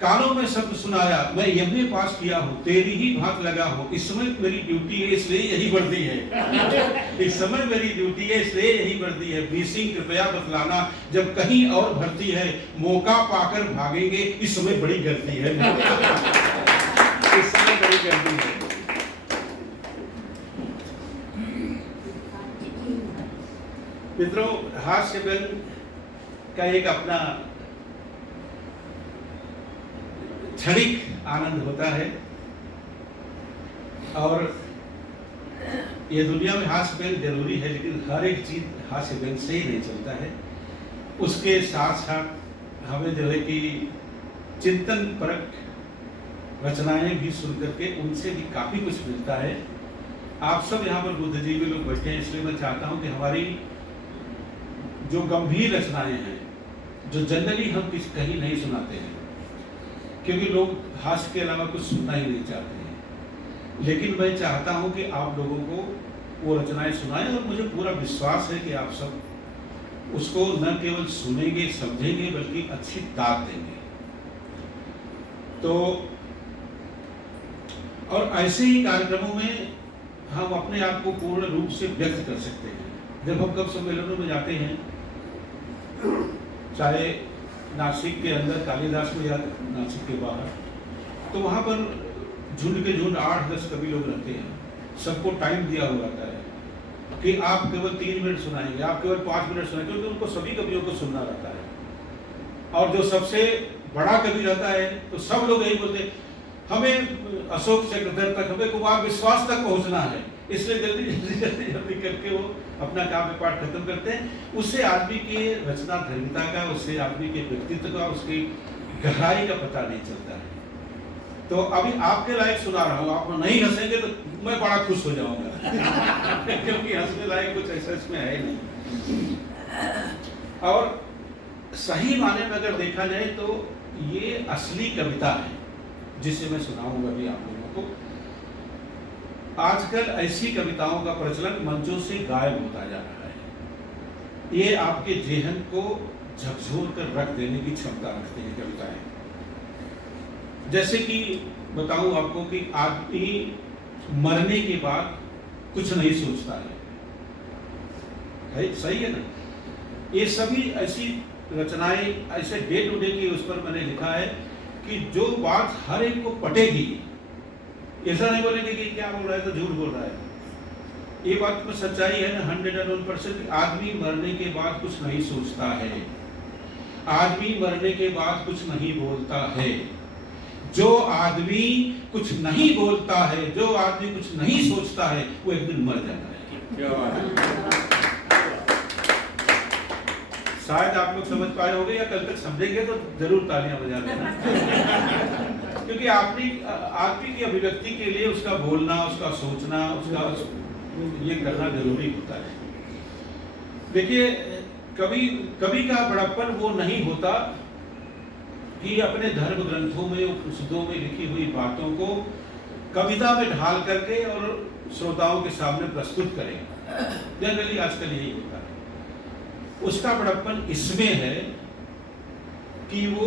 कानों में शब्द सुनाया, मैं एमए पास किया हूँ, तेरी ही भाग लगा हूँ, इस समय मेरी ड्यूटी है इसलिए यही वर्दी है। इस समय मेरी ड्यूटी है इसलिए यही वर्दी है। बीसिंग कृपया बतलाना, जब कहीं और भर्ती है, मौका पाकर भागेंगे, इस समय बड़ी गर्दी है। इस समय बड़ी गर्दी है। मित्रों, हास्य व्यंग का एक अपना क्षणिक आनंद होता है, और ये दुनिया में हास्य व्यंग जरूरी है, लेकिन हर एक चीज हास्य व्यंग से ही नहीं चलता है। उसके साथ साथ हमें जो है कि चिंतन परक रचनाएं भी सुन करके उनसे भी काफी कुछ मिलता है। आप सब यहाँ पर बुद्धिजीवी लोग बैठे हैं, इसलिए मैं चाहता हूँ कि हमारी जो गंभीर रचनाएं हैं, जो जनरली हम कहीं नहीं सुनाते हैं, क्योंकि लोग हास्य के अलावा कुछ सुनना ही नहीं चाहते हैं, लेकिन मैं चाहता हूं कि आप लोगों को वो रचनाएं सुनाएं, और मुझे पूरा विश्वास है कि आप सब उसको न केवल सुनेंगे समझेंगे, बल्कि अच्छी दाद देंगे। तो और ऐसे ही कार्यक्रमों में हम अपने आप को पूर्ण रूप से व्यक्त कर सकते हैं। जब हम कब सम्मेलनों में जाते हैं, चाहे नासिक के अंदर कालिदास में या नासिक के बाहर, तो वहाँ पर झुंड के झुंड 8-10 कवि लोग रहते हैं। सबको टाइम दिया हुआ रहता है कि आप केवल 3 मिनट सुनाएंगे, आप केवल 5 मिनट सुनाएंगे, क्योंकि उनको सभी कवियों को सुनना रहता है। और जो सबसे बड़ा कवि रहता है तो सब लोग यही बोलते हैं, हमें अशोक चक्रधर तक, हमें कुमार विश्वास तक पहुंचना है, इसलिए जल्दी करके वो अपना काव्य पाठ खत्म करते हैं। उससे आदमी की रचना धर्मिता का, उससे आदमी के व्यक्तित्व का, उसकी गहराई का पता नहीं चलता है। तो अभी आपके लायक सुना रहा हूँ, आप नहीं हंसेंगे तो मैं बड़ा खुश हो जाऊंगा क्योंकि हंसने लायक कुछ ऐसा इसमें है नहीं। और सही माने में अगर देखा जाए तो ये असली कविता है जिसे मैं सुनाऊंगा अभी आप लोगों को। आजकल ऐसी कविताओं का प्रचलन मंचों से गायब होता जा रहा है। ये आपके जेहन को झकझोर कर रख देने की क्षमता रखती है कविताएं। जैसे कि बताऊं आपको कि आदमी मरने के बाद कुछ नहीं सोचता है, सही है ना? ये सभी ऐसी रचनाएं, ऐसे डे टू डे की उस पर मैंने लिखा है कि जो बात हर एक को पटेगी, ऐसा नहीं बोलेंगे कि क्या बोल रहा है तो झूठ बोल रहा है। ये बात में सच्चाई है ना 101%। आदमी मरने के बाद कुछ नहीं सोचता है, आदमी मरने के बाद कुछ नहीं बोलता है। जो आदमी कुछ नहीं बोलता है, जो आदमी कुछ नहीं सोचता है, वो एक दिन मर जाता है। क्या बात है। शायद आप लोग समझ पाए होंगे, या कल तक समझेंगे तो जरूर तालियां बजा देना क्योंकि आदमी की अभिव्यक्ति के लिए उसका बोलना, उसका सोचना, उसका ये करना जरूरी होता है। देखिए, कवि का बड़प्पन वो नहीं होता कि अपने धर्म ग्रंथों में, उपनिषदों में लिखी हुई बातों को कविता में ढाल करके और श्रोताओं के सामने प्रस्तुत करें। जनरली आजकल यही होता है। उसका बड़प्पन इसमें है कि वो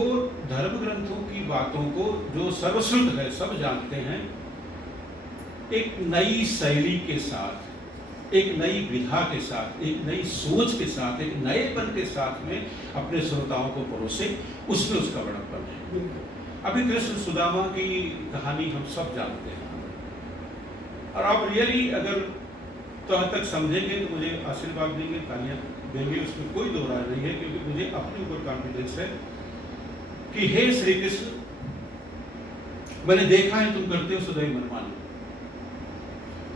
धर्म ग्रंथों की बातों को, जो सर्वश्रुत है, सब जानते हैं, एक नई शैली के साथ, एक नई विधा के साथ, एक नई सोच के साथ, एक नएपन के साथ में अपने श्रोताओं को परोसे, उसमें उसका बड़प्पन है। अभी कृष्ण सुदामा की कहानी हम सब जानते हैं, और आप रियली अगर तो हद तक समझेंगे तो मुझे आशीर्वाद देंगे, तालियां देंगे, उसमें कोई दो राय नहीं है, क्योंकि मुझे अपने ऊपर कॉन्फिडेंस है कि हे श्री कृष्ण, मैंने देखा है तुम करते हो सदैव मनमानी।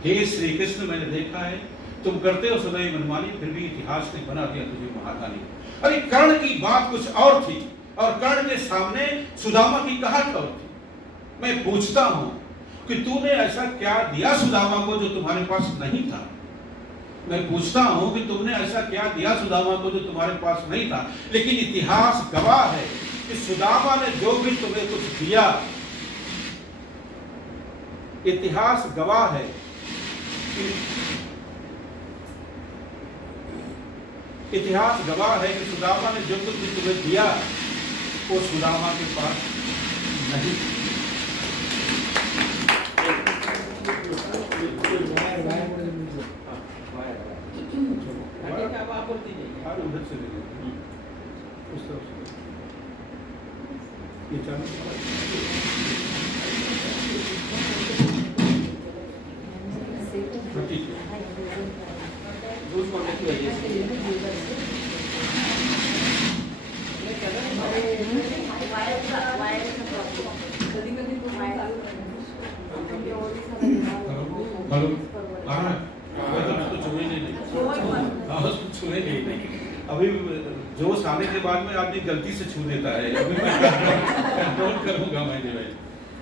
हे श्री कृष्ण, मैंने देखा है तुम करते हो सदैव मनमानी, फिर भी इतिहास ने बना दिया तुझे महादानी। अरे कर्ण की बात कुछ और थी और कर्ण के सामने सुदामा की कहत और थी। मैं पूछता हूं कि तूने ऐसा क्या दिया सुदामा को जो तुम्हारे पास नहीं था। मैं पूछता हूं कि तुमने ऐसा क्या दिया सुदामा को जो तुम्हारे पास नहीं था। लेकिन इतिहास गवाह है कि सुदामा ने जो भी तुम्हें कुछ दिया, इतिहास गवाह है कि इतिहास गवाह है कि सुदामा ने जो कुछ भी तुम्हें दिया वो सुदामा के पास नहीं। उधर से ले लेते उस तरफ से ये ठीक है। कधी-कधी तो हेलो आ रहा है? उसको छुए नहीं, हाँ उसको छुए नहीं। अभी जोश आने के बाद में आदमी गलती से छू देता है। अभी मैं कंट्रोल करूंगा मैंने भाई।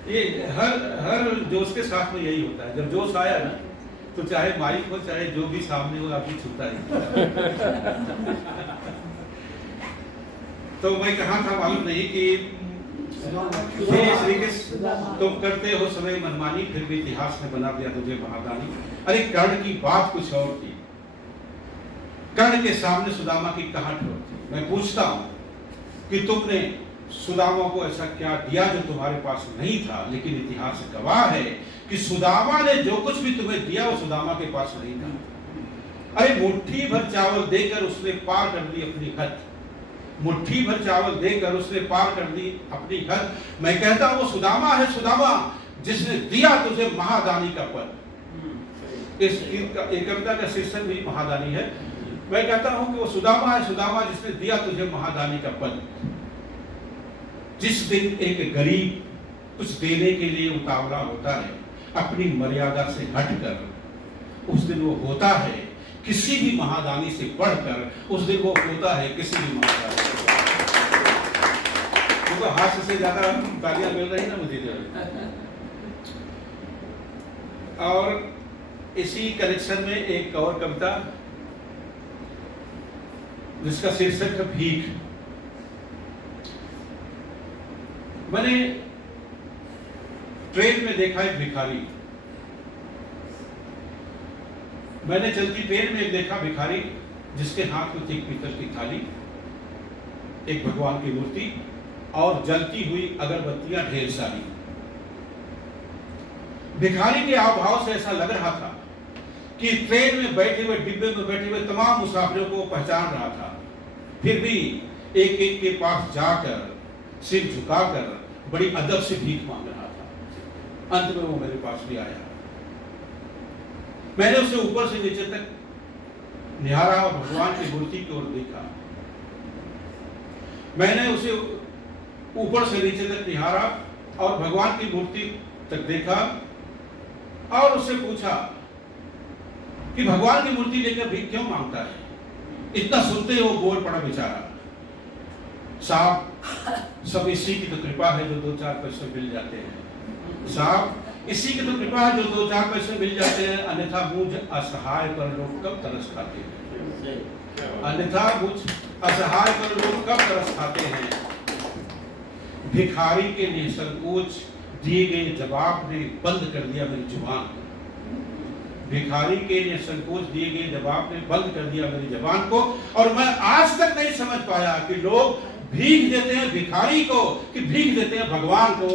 ये हर जोश के साथ में यही होता है। जब जोश आया ना तो चाहे माइक हो चाहे जो भी सामने हो आदमी छूता ही। तो मैं कहाँ था मालूम नहीं कि हे श्री कृष्ण तुम करते हो सदैव मनमानी, फिर भी इतिहास ने बना दिया तुझे महादानी। अरे कर्ण की बात कुछ और थी, कर्ण के सामने सुदामा की कहत और थी। मैं पूछता हूं कि तुमने सुदामा को ऐसा क्या दिया जो तुम्हारे पास नहीं था। लेकिन इतिहास गवाह है कि सुदामा ने जो कुछ भी तुम्हें दिया वो सुदामा के पास नहीं था। अरे मुट्ठी भर चावल देकर उसने पार कर दी अपनी हद। मुट्ठी भर चावल देकर उसने पार कर दी अपनी हद। मैं कहता हूं वो सुदामा है, सुदामा जिसने दिया तुझे महादानी का पद। इस गीत का एक कविता का शीर्षक भी महादानी है। मैं कहता हूं कि वो सुदामा है, सुदामा जिसने दिया तुझे महादानी का पद। जिस दिन एक गरीब कुछ देने के लिए उतावला होता है अपनी मर्यादा से हटकर, उस दिन वो होता है किसी भी महादानी से बढ़कर। उस दिन वो होता है किसी भी महादानी से। तो हाथ से ज्यादा तालियां मिल रही ना मुझे। और इसी कनेक्शन में एक और कविता जिसका शीर्षक है भीख। मैंने ट्रेन में देखा एक भिखारी। मैंने चलती ट्रेन में देखा भिखारी जिसके हाथ में थी पीतल की थाली, एक भगवान की मूर्ति और जलती हुई अगरबत्तियां ढेर सारी। भिखारी के हाव भाव से ऐसा लग रहा था कि ट्रेन में बैठे हुए, डिब्बे में बैठे हुए तमाम मुसाफिरों को पहचान रहा था। फिर भी एक एक के पास जाकर सिर झुकाकर बड़ी अदब से भीख मांग रहा था। अंत में वो मेरे पास भी आया। मैंने उसे ऊपर से नीचे तक निहारा और भगवान की मूर्ति की ओर देखा। मैंने उसे ऊपर से नीचे तक निहारा और भगवान की मूर्ति तक देखा और उससे पूछा कि भगवान की मूर्ति लेकर भीख क्यों मांगता है। इतना सुनते ही वो बोल पड़ा बेचारा, साहब सब इसी की तो कृपा है जो 2-4 पैसे मिल जाते हैं। साहब इसी की तो कृपा है जो 2-4 पैसे मिल जाते हैं, अन्यथा मुझ असहाय पर लोग कब तरस खाते हैं। अन्यथा मुझ असहाय पर लोग कब तरस खाते हैं। भिखारी के निसंकोच दिए गए जवाब ने बंद कर दिया मेरी जुबान। भिखारी के निसंकोच दिए गए जवाब ने बंद कर दिया मेरी जबान को। और मैं आज तक नहीं समझ पाया कि लोग भीख देते हैं भिखारी को कि भीख देते हैं भगवान को,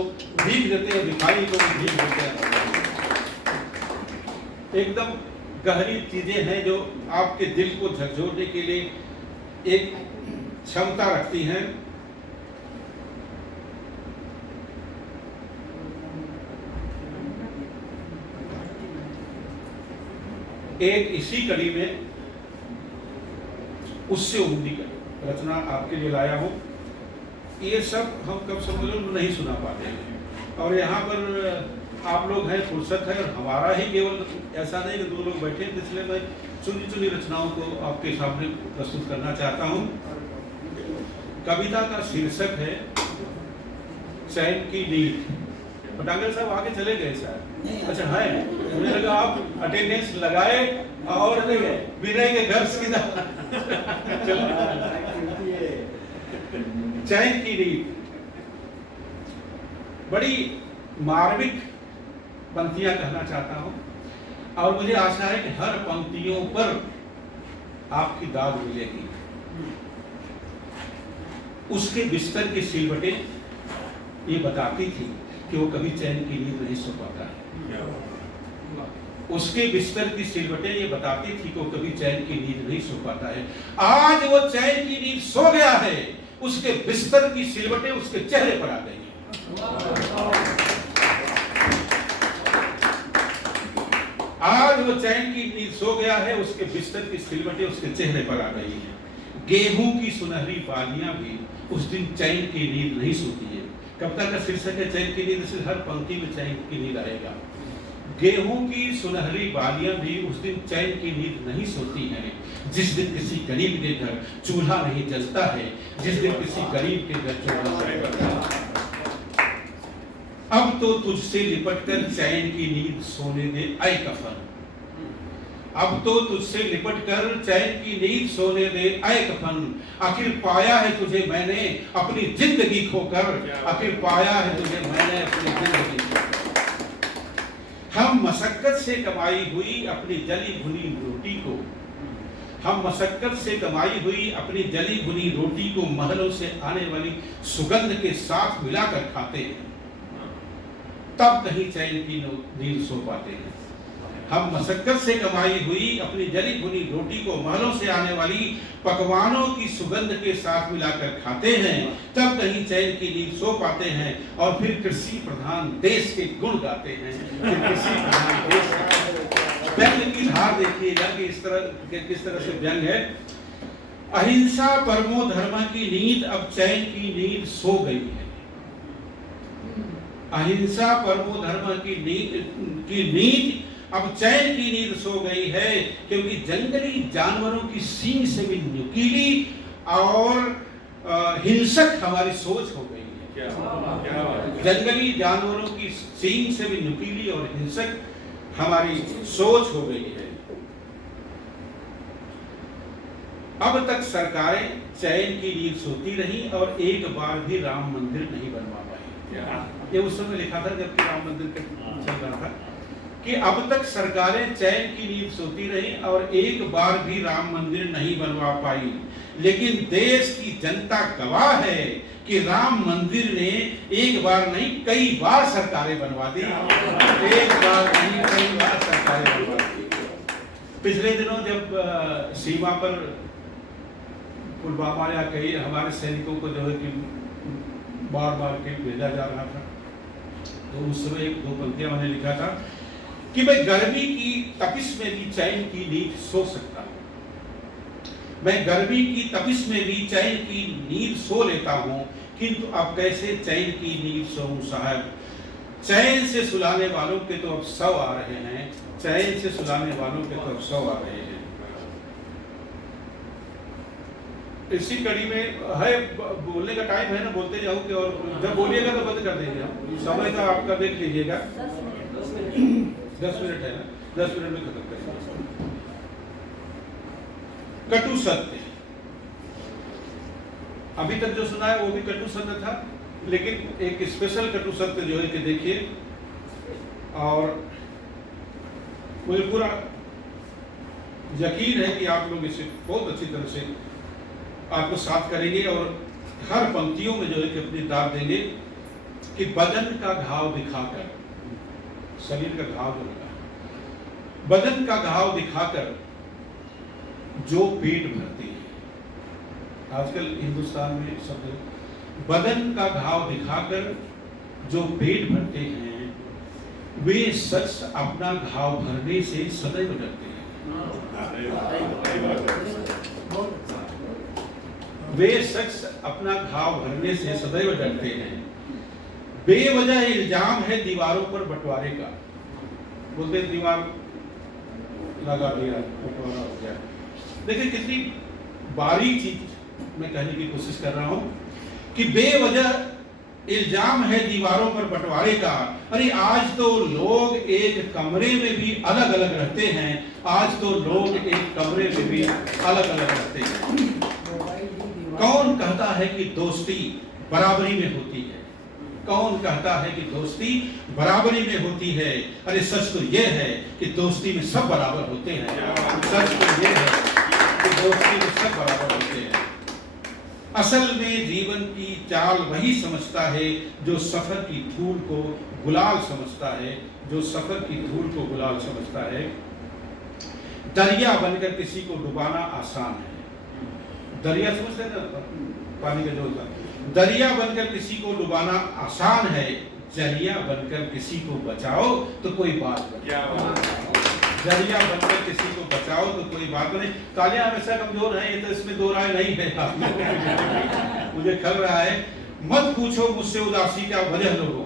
भीख देते हैं भिखारी को, भीख देते हैं भगवान को। एकदम गहरी चीजें हैं जो आपके दिल को झकझोरने के लिए एक क्षमता रखती हैं। एक इसी कड़ी में उससे उम्मीदी का रचना आपके लिए लाया हूं। ये सब हम कब समझ नहीं सुना पाते हैं। और यहाँ पर आप लोग हैं, फुर्सत है, और हमारा ही केवल ऐसा नहीं कि 2 लोग बैठे हैं, इसलिए मैं चुनी चुनी रचनाओं को आपके सामने प्रस्तुत करना चाहता हूँ। कविता का शीर्षक है चैन की नींद। पटांगल साहब आगे चले गए सर? अच्छा है, मुझे लगा आप अटेंडेंस लगाए और विनय के घर सीधा चैन की नींद। बड़ी मार्मिक पंक्तियां कहना चाहता हूं, और मुझे आशा है कि हर पंक्तियों पर आपकी दाद मिलेगी। उसके बिस्तर की सिलवटें ये बताती थी कि वो कभी चैन की नींद नहीं सो पाता है। उसके बिस्तर की सिलवटें ये बताती थी कि वो कभी चैन की नींद नहीं सो पाता है। आज वो चैन की नींद सो गया है, उसके बिस्तर की सिलवटें उसके चेहरे पर आ गई हैं। आज वो चैन की नींद सो गया है, उसके बिस्तर की सिलवटें उसके चेहरे पर आ गई हैं। गेहूं की सुनहरी बालियां भी उस दिन चैन की नींद नहीं सोती है। कविता का शीर्षक है चैन की नींद, से हर पंक्ति में चैन की नींद आएगा। गेहूं की सुनहरी बालियां भी उस दिन चैन की नींद नहीं सोती हैं, जिस दिन किसी गरीब के घर चूल्हा नहीं जलता है, जिस दिन किसी गरीब के घर चूल्हा नहीं जलता है। अब तो तुझसे लिपटकर चैन की नींद सोने दे ऐ कफन। अब तो तुझसे लिपटकर चैन की नींद सोने दे ऐ कफन। आखिर पाया है तुझे मैंने अपनी जिंदगी खोकर, आखिर पाया है तुझे मैंने अपनी जिंदगी खोकर। हम मशक्कत से कमाई हुई अपनी जली भुनी रोटी को, हम मशक्कत से कमाई हुई अपनी जली भुनी रोटी को महलों से आने वाली सुगंध के साथ मिलाकर खाते हैं, तब कहीं चैन की नींद सो पाते हैं। हम मशक्कत से कमाई हुई अपनी जली भुनी रोटी को महलों से आने वाली पकवानों की सुगंध के साथ मिलाकर खाते हैं, तब कहीं चैन की नींद सो पाते हैं। और फिर कृषि प्रधान देश के गुण गाते हैं। कृषि प्रधान देश, व्यंग की धार देखिएगा कि किस तरह से व्यंग है। अहिंसा परमो धर्म की नींद अब चैन की नींद सो गई है। अहिंसा परमो धर्म की नींद अब चैन की नींद सो गई है, क्योंकि जंगली जानवरों की सींग से भी नुकीली और हिंसक हमारी सोच हो गई है। जंगली जानवरों की सींग से भी नुकीली और हिंसक हमारी सोच हो गई है। अब तक सरकारें चैन की नींद सोती रही और एक बार भी राम मंदिर नहीं बनवा पाई। ये उस समय लिखा था जबकि राम मंदिर का चल रहा था कि अब तक सरकारें चैन की नींद सोती रही और एक बार भी राम मंदिर नहीं बनवा पाई। लेकिन देश की जनता गवाह है कि राम मंदिर ने एक बार नहीं कई बार सरकारें बनवा दी। एक बार नहीं कई बार सरकारें बनवा दी। पिछले दिनों जब सीमा पर पुलवामा या कई हमारे सैनिकों को जो है कि बार बार के भेजा जा रहा था, तो उस समय 1-2 पंक्तियां मैंने लिखा था कि मैं गर्मी की तपिश में भी चैन की नींद सो सकता हूं। मैं गर्मी की तपिश में भी चैन की नींद सो लेता हूं, किंतु अब कैसे चैन की नींद सोऊं साहब। चैन से सुलाने वालों के तो अब 100 आ रहे हैं, चैन से सुलाने वालों के तो अब 100 आ रहे हैं। इसी कड़ी में है, बोलने का टाइम है ना, बोलते जाओ कि और जब बोलिएगा तो बंद कर देंगे हम। समय का आपका देख लीजिएगा, 10 मिनट है ना, 10 मिनट में खत्म करेंगे। कटु सत्य, अभी तक जो सुना है वो भी कटु सत्य था, लेकिन एक स्पेशल कटु सत्य जो है कि देखिए, और मुझे पूरा यकीन है कि आप लोग इसे बहुत अच्छी तरह से आपको साथ करेंगे और हर पंक्तियों में जो है कि अपनी दाद देंगे कि बदन का घाव दिखाकर, शरीर का घाव जो लगा, बदन का घाव दिखाकर जो पेट भरती है। आजकल हिंदुस्तान में शब्द बदन का घाव दिखाकर जो पेट भरते हैं, वे शख्स अपना घाव भरने से सदैव डरते हैं। वे शख्स अपना घाव भरने से सदैव डरते हैं। बेवजह इल्जाम है दीवारों पर बंटवारे का। बोलते दीवार लगा दिया, बंटवारा हो गया। देखिए कितनी बारीक चीज मैं कहने की कोशिश कर रहा हूं कि बेवजह इल्जाम है दीवारों पर बंटवारे का। अरे आज तो लोग एक कमरे में भी अलग अलग रहते हैं, आज तो लोग एक कमरे में भी अलग अलग रहते हैं। कौन कहता है कि दोस्ती बराबरी में होती है? कौन कहता है कि दोस्ती बराबरी में होती है? अरे सच तो यह है कि दोस्ती में सब बराबर होते हैं। सच तो यह है कि दोस्ती में सब बराबर होते हैं। असल में जीवन की चाल वही समझता है जो सफर की धूल को गुलाल समझता है, जो सफर की धूल को गुलाल समझता है। दरिया बनकर किसी को डुबाना आसान है। दरिया समझते हैं ना, पानी का जो होता है। दरिया बनकर किसी को डुबाना आसान है, जरिया बनकर किसी को बचाओ तो कोई बात नहीं। जरिया बनकर किसी को बचाओ तो कोई बात नहीं। तालियां हमेशा कमजोर हैं, ये तो इसमें दो राय नहीं है। मुझे खल रहा है। मत पूछो मुझसे उदासी का वजह लोगों,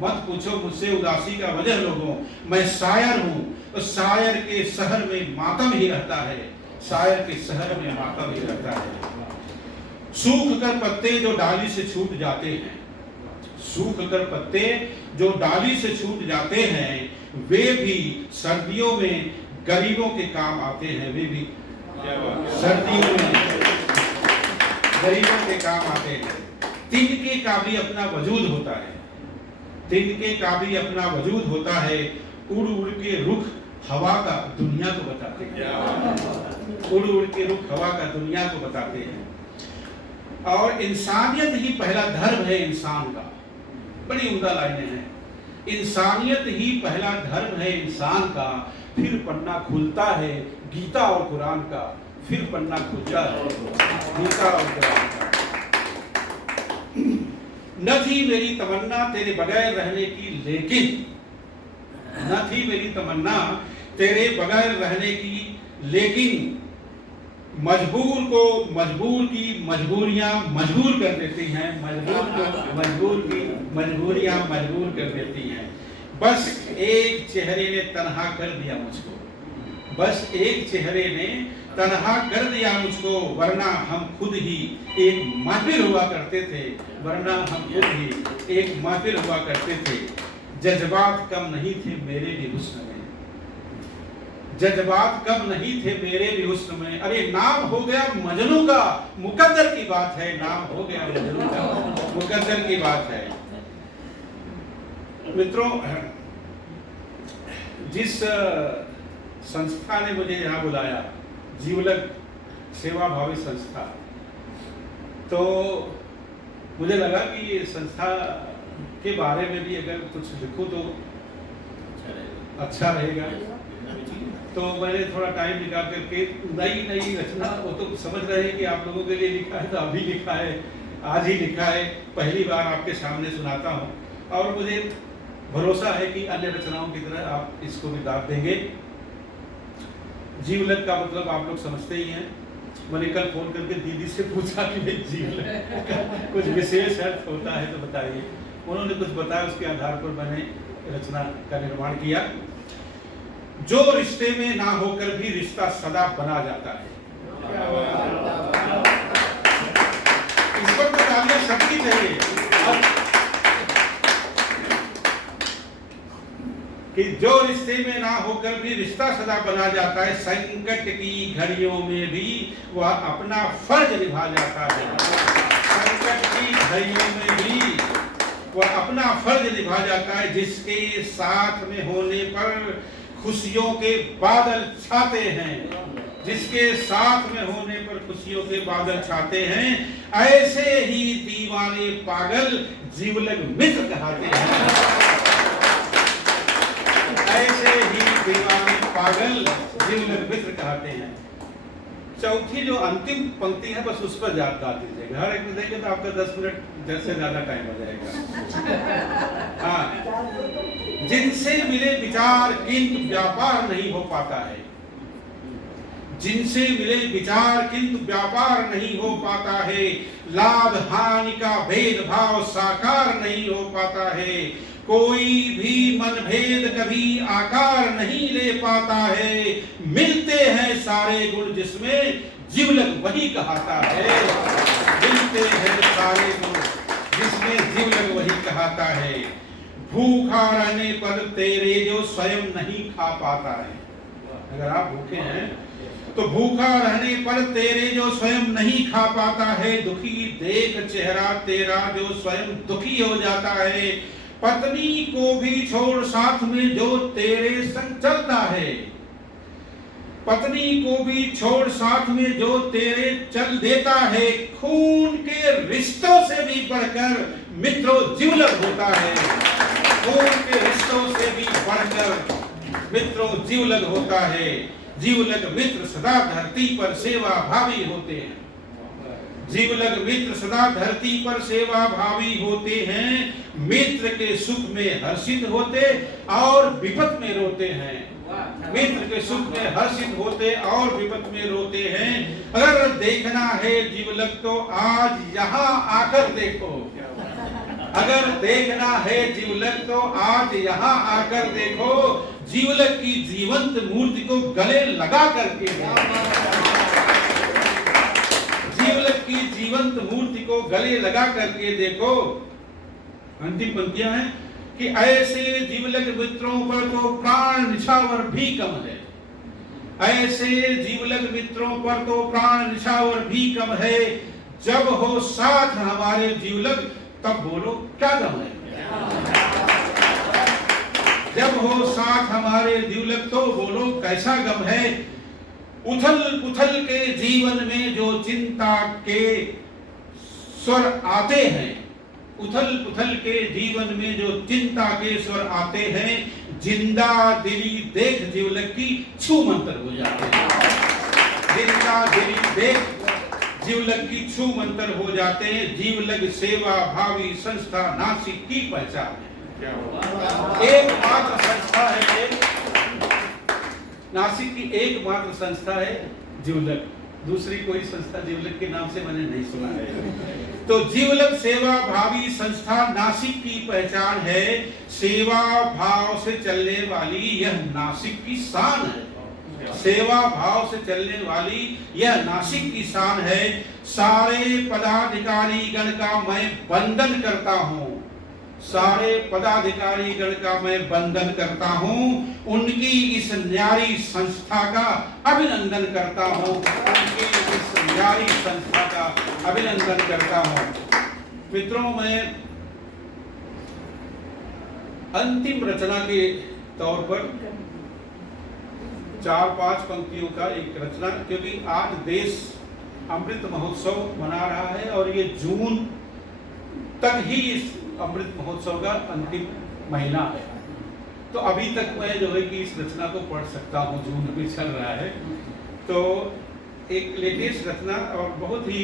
मत पूछो मुझसे उदासी का वजह लोगों। मैं शायर हूँ, तो शायर के शहर में मातम ही रहता है, शायर के शहर में मातम ही रहता है। सूख कर पत्ते जो डाली से छूट जाते हैं, सूख कर पत्ते जो डाली से छूट जाते हैं, वे भी सर्दियों में गरीबों के काम आते हैं। वे भी सर्दियों में गरीबों के काम आते हैं। तिनके का भी अपना वजूद होता है, तिनके का भी अपना वजूद होता है। उड़ उड़ के रुख हवा का दुनिया को बताते हैं, उड़ उड़ के रुख हवा का दुनिया को बताते हैं। और इंसानियत ही पहला धर्म है इंसान का। बड़ी उम्दा लाइनें हैं। इंसानियत ही पहला धर्म है इंसान का, फिर पन्ना खुलता है गीता और कुरान का, फिर पन्ना खुलता है गीता और कुरान का। न थी मेरी तमन्ना तेरे बगैर रहने की, लेकिन न थी मेरी तमन्ना तेरे बगैर रहने की, लेकिन मजबूर को मजबूर की मजबूरियां मजबूर कर देती हैं, मजबूर को मजबूर की मजबूरियां मजबूर कर देती हैं। बस एक चेहरे ने तन्हा कर दिया मुझको, बस एक चेहरे ने तन्हा कर दिया मुझको, वरना हम खुद ही एक महफिल हुआ करते थे, वरना हम खुद ही एक महफिल हुआ करते थे। जज्बात कम नहीं थे मेरे भी हुस्न में, जज्बात कम नहीं थे मेरे भी हुस्न में। अरे नाम हो गया मजनू का, मुकद्दर की बात है, नाम हो गया मजनू का, मुकद्दर की बात है। मित्रों, जिस संस्था ने मुझे यहाँ बुलाया, जीवलग सेवा भावी संस्था, तो मुझे लगा कि ये संस्था के बारे में भी अगर कुछ लिखूं तो अच्छा रहेगा। तो मैंने थोड़ा टाइम निकाल करके नई रचना, वो तो समझ रहे हैं कि आप लोगों के लिए लिखा है, तो अभी लिखा है, आज ही लिखा है, पहली बार आपके सामने सुनाता हूँ। और मुझे भरोसा है कि अन्य रचनाओं की तरह आप इसको भी दाद देंगे। जीवलग का मतलब आप लोग समझते ही हैं। मैंने कल फोन करके दीदी से पूछा कि जीवलग का कुछ विशेष अर्थ होता है तो बताइए। उन्होंने कुछ बताया, उसके आधार पर मैंने रचना का निर्माण किया। जो रिश्ते में ना होकर भी रिश्ता सदा बना जाता है, इस पर तो तालियां सबकी चाहिए। कि जो रिश्ते में ना होकर भी रिश्ता सदा बना जाता है, संकट की घड़ियों में भी वह अपना फर्ज निभा जाता है। संकट की घड़ियों में भी वह अपना फर्ज निभा जाता है। जिसके साथ में होने पर खुशियों के बादल छाते हैं, जिसके साथ में होने पर खुशियों के बादल छाते हैं, ऐसे ही दीवाने पागल जीवलग मित्र कहते हैं। ऐसे ही दीवाने पागल जीवलग मित्र कहते हैं। चौथी जो अंतिम पंक्ति है, बस उस पर याद कर दीजिएगा। हर एक में देखें तो आपका 10 मिनट से ज्यादा टाइम हो जाएगा। हाँ, जिनसे मिले विचार किंतु व्यापार नहीं हो पाता है, जिनसे मिले विचार किंतु व्यापार नहीं हो पाता है, लाभ हानि का भेदभाव साकार नहीं हो पाता है, कोई भी मनभेद कभी आकार नहीं ले पाता है, मिलते हैं सारे गुण जिसमें जीवलग वही कहता है, मिलते हैं सारे गुण जिसमें जीवलग वही कहता है, भूखा रहने पर तेरे जो स्वयं नहीं खा पाता है। अगर आप भूखे हैं तो भूखा रहने पर तेरे जो स्वयं नहीं खा पाता है, दुखी देख चेहरा तेरा जो स्वयं दुखी हो जाता है, पत्नी को भी छोड़ साथ में जो तेरे संग चलता है, पत्नी को भी छोड़ साथ में जो तेरे चल देता है, खून के रिश्तों से भी बढ़कर मित्रों जीवलग होता है, खून के रिश्तों से भी बढ़कर मित्रों जीवलग होता है। जीवलग मित्र सदा धरती पर सेवा भावी होते हैं, जीवलग मित्र सदा धरती पर सेवा भावी होते हैं, मित्र के सुख में हर्षित होते और विपत में रोते हैं, मित्र के सुख में हर्षित होते और विपत में रोते हैं। अगर देखना है जीवलग तो आज यहाँ आकर देखो, अगर देखना है जीवलग तो आज यहाँ आकर देखो, जीवलग की जीवंत मूर्ति को गले लगा करके जीवलग की जीवंत मूर्ति को गले लगा करके देखो। अंतिम पंक्तियां हैं कि ऐसे जीवलग मित्रों पर तो प्राण निछावर भी कम है, ऐसे जीवलग मित्रों पर तो प्राण निछावर भी कम है, जब हो साथ हमारे जीवलग तब बोलो क्या गम है, जब हो साथ हमारे जीवलग तो बोलो कैसा गम है। उथल पुथल के जीवन में जो चिंता के स्वर आते हैं, उथल पुथल के जीवन में जो चिंता के स्वर आते हैं, जिंदा दिली देख जीवलग की छू मंतर हो जाते हैं, जिंदा दिली देख जीवलग की छू मंतर हो जाते हैं। जीवलग सेवा भावी संस्था नासिक की पहचान है, एकमात्र संस्था है, नासिक की एकमात्र संस्था है जीवलग, दूसरी कोई संस्था जीवलग के नाम से मैंने नहीं सुना है। तो जीवलग सेवा भावी संस्था नासिक की पहचान है, सेवा भाव से चलने वाली यह नासिक की शान है, सेवा भाव से चलने वाली यह नासिक की शान है। सारे पदाधिकारी गण का मैं वंदन करता हूँ, सारे पदाधिकारी गण का मैं वंदन करता हूँ, उनकी इस न्यारी संस्था का अभिनंदन करता हूँ, उनकी इस न्यारी संस्था का अभिनंदन करता हूँ। मित्रों, मैं अंतिम रचना के तौर पर 4-5 पंक्तियों का एक रचना, क्योंकि आज देश अमृत महोत्सव मना रहा है और ये जून तक ही इस अमृत महोत्सव का अंतिम महीना है, तो अभी तक मैं जो है कि इस रचना को पढ़ सकता हूँ, जून भी चल रहा है। तो एक लेटेस्ट रचना और बहुत ही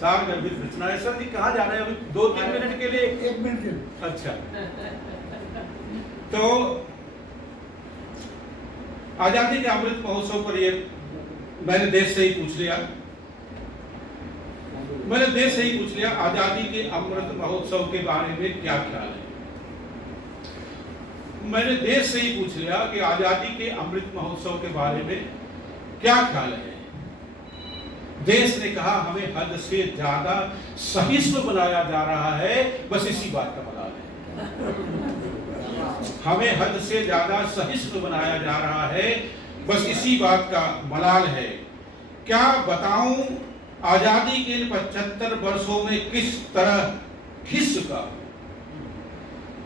सारगर्भित रचना है। सर जी कहाँ जा रहे हैं अभी? 2-3 मिनट के लिए? 1 मिनट के लिए। अच्छा, तो आजादी के अमृत महोत्सव पर ये मैंने देश से ही पूछ लिया, मैंने देश से ही पूछ लिया, आजादी के अमृत महोत्सव के बारे में क्या ख्याल है। मैंने देश से ही पूछ लिया कि आजादी के अमृत महोत्सव के बारे में क्या ख्याल है। देश ने कहा हमें हद से ज्यादा सहिष्णु बनाया जा रहा है, बस इसी बात का मलाल है, हमें हद से ज्यादा सहिष्णु बनाया जा रहा है, बस इसी बात का मलाल है। क्या बताऊं आजादी के 75 वर्षों में किस तरह घिस चुका,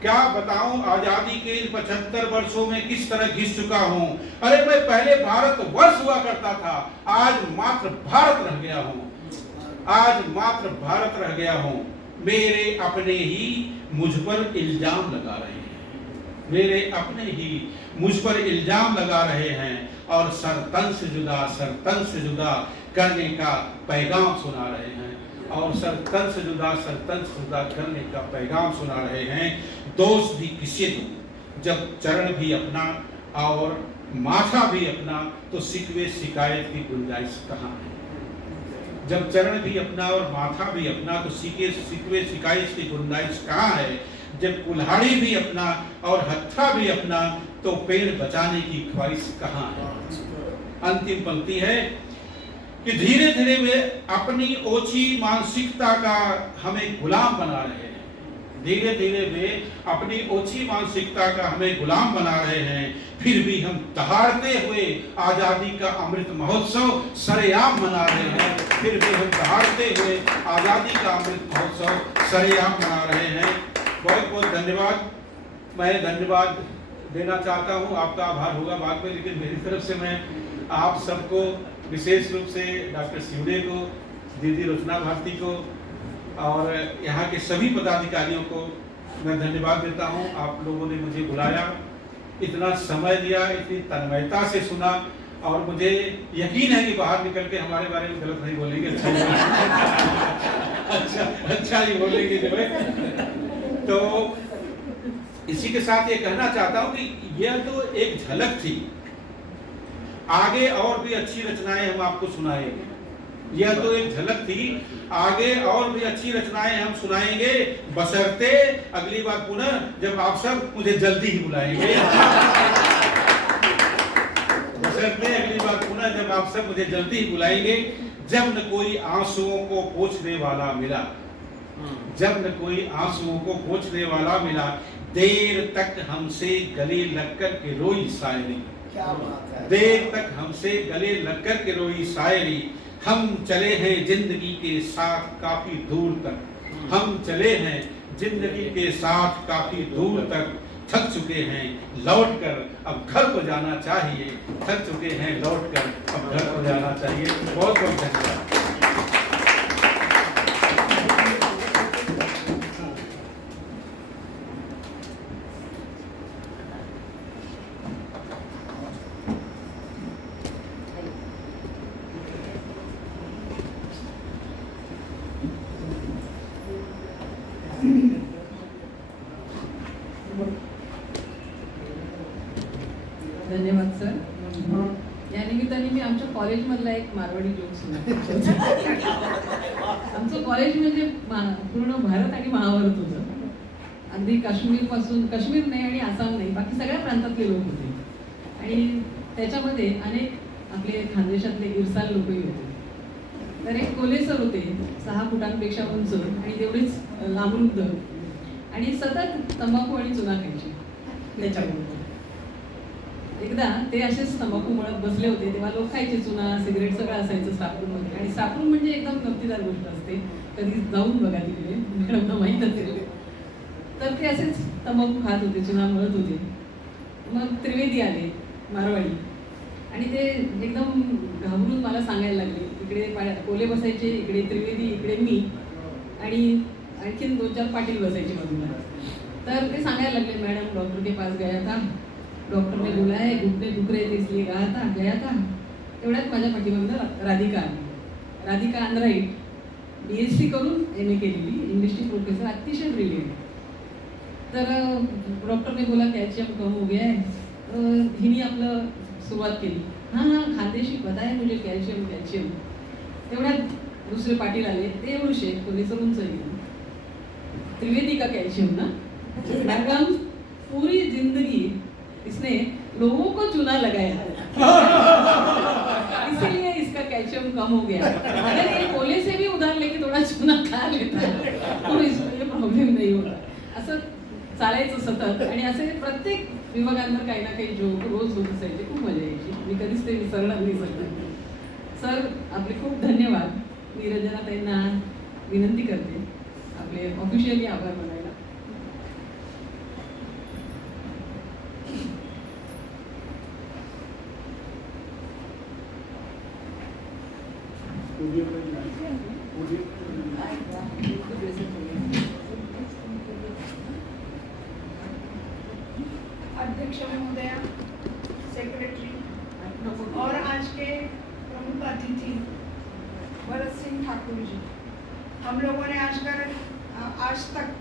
क्या बताऊं आजादी के 75 वर्षों में किस तरह घिस चुका हूं। अरे मैं पहले भारत वर्ष हुआ करता था, आज मात्र भारत रह गया हूं, आज मात्र भारत रह गया हूं। मेरे अपने ही मुझ पर इल्जाम लगा रहे हैं, मेरे अपने ही मुझ पर इल्जाम लगा रहे हैं और सरतन से जुदा करने का पैगाम सुना रहे हैं, और सरतन से जुदा करने का पैगाम सुना रहे हैं। दोष भी किसे दूं जब चरण भी अपना और माथा भी अपना तो शिकवे शिकायत की गुंजाइश कहाँ है। जब चरण भी अपना और माथा भी अपना तो शिकवे शिकायत की गुंजाइश कहाँ है। जब कुल्हाड़ी भी अपना और हत्था भी अपना तो पेड़ बचाने की ख्वाहिश कहाँ है। अंतिम पंक्ति है कि धीरे धीरे वे अपनी ओछी मानसिकता का हमें गुलाम बना रहे हैं। धीरे धीरे वे अपनी ओछी मानसिकता का हमें गुलाम बना रहे हैं। फिर भी हम दहाड़ते हुए आजादी का अमृत महोत्सव सरेआम मना रहे हैं। फिर भी हम दहाड़ते हुए आजादी का अमृत महोत्सव सरेआम मना रहे हैं। बहुत बहुत धन्यवाद। मैं धन्यवाद देना चाहता हूँ, आपका आभार होगा बाद में, लेकिन मेरी तरफ से मैं आप सबको विशेष रूप से डॉक्टर सिवड़े को, दीदी रचना भारती को और यहाँ के सभी पदाधिकारियों को मैं धन्यवाद देता हूँ। आप लोगों ने मुझे बुलाया, इतना समय दिया, इतनी तन्मयता से सुना और मुझे यकीन है कि बाहर निकल के हमारे बारे में गलत नहीं बोलेंगे, अच्छा ही बोलेंगे जो है। तो इसी के साथ ये कहना चाहता हूँ कि यह तो एक झलक थी, आगे और भी अच्छी रचनाएं हम आपको सुनाएंगे। यह तो एक झलक थी, आगे और भी अच्छी रचनाएं हम सुनाएंगे, बशर्ते अगली बार पुनः जब आप सब मुझे जल्दी ही बुलाएंगे। बशर्ते अगली बार पुनः जब आप सब मुझे जल्दी ही बुलाएंगे। जब न कोई आंसुओं को पोंछने वाला मिला, जब न कोई आंसुओं को पोंछने वाला मिला, देर तक हमसे गले लगकर के रोई शायरी। क्या बात है। देर तक हमसे गले लगकर के रोई शायरी। हम चले हैं जिंदगी के साथ काफी दूर तक, हम चले हैं जिंदगी के साथ काफी दूर तक। थक चुके हैं लौट कर अब घर को जाना चाहिए, थक चुके हैं लौट कर अब घर को जाना चाहिए। बहुत बहुत धन्यवाद। धन्यवाद सर। या निमित्ताने मी आमच्या कॉलेजमधला एक मारवाडी जोक सुना। आमचं कॉलेज म्हणजे पूर्ण भारत आणि महाभारत होतं। अगदी काश्मीर पासून, काश्मीर नाही आणि आसाम नाही, बाकी सगळ्या प्रांतातले लोक होते आणि त्याच्यामध्ये अनेक आपले खानदेशातले इरसाल लोकही होते। तर एक कोले सर होते, 6 फुटांपेक्षा उंच आणि तेवढेच लांबरुंद आणि सतत तंबाखू आणि चुना खायचे त्याच्याबरोबर। एकदा ते असेच तंबाखू मळत बसले होते, तेव्हा लोक खायचे चुना, सिगरेट सगळं असायचं स्टाफरूम मध्ये। आणि स्टाफरूम म्हणजे एकदम गमतीदार गोष्ट असते, कधी जाऊन बघा तिकडे, मॅडमना माहीत असेल। तर ते असेच तंबाखू खात होते, चुना मळत होते। मग त्रिवेदी आले मारवाडी आणि ते एकदम घाबरून मला सांगायला लागले, इकडे कोले बसायचे, इकडे त्रिवेदी, इकडे मी आणि आणखीन 2-4 पाटील बसायचे बाजूला। तर ते सांगायला लागले, मैडम डॉक्टर के पास गया था, डॉक्टर ने बोला है घुटने दुख रहे थे इसलिए गया था। तेवढ्यात माझ्या पाठीमागं राधिका आली। राधिका अनराईट, BSc करून MA केलेली, इंग्लिशची प्रोफेसर, अतिशय ब्रिलियंट। तर डॉक्टर ने बोला कैल्शियम कम हो गया है। हिने आपलं सुरुवात केली, हाँ खानदेशी पता है मुझे, कैल्शियम कैल्शियम। तेवढ्यात दुसरे पाटील आले, ते एवढे कोणी सर उंच त्रिवेदी का कैल्शियम ना, मैडम पूरी जिंदगी इसने लोगों को चूना लगाया इसीलिए इसका कैल्शियम कम हो गया। अगर ये कोले से भी उधार लेके थोड़ा चूना खा लेता तो इसमें प्रॉब्लेम नहीं होता। असं चालायचं सतत आणि असे प्रत्येक विभागांवर काही ना काही जोक रोज होत असायचे, खूप मजा यायची। मी कधीच ते विसरणार नाही सर। आपले खूप धन्यवाद। मी रंजनाताईंना विनंती करते आपले ऑफिशियली आभार मानायला। अध्यक्ष महोदया, सेक्रेटरी और आज के प्रमुख अतिथि भरत सिंह ठाकुर जी, हम लोगों ने आज तक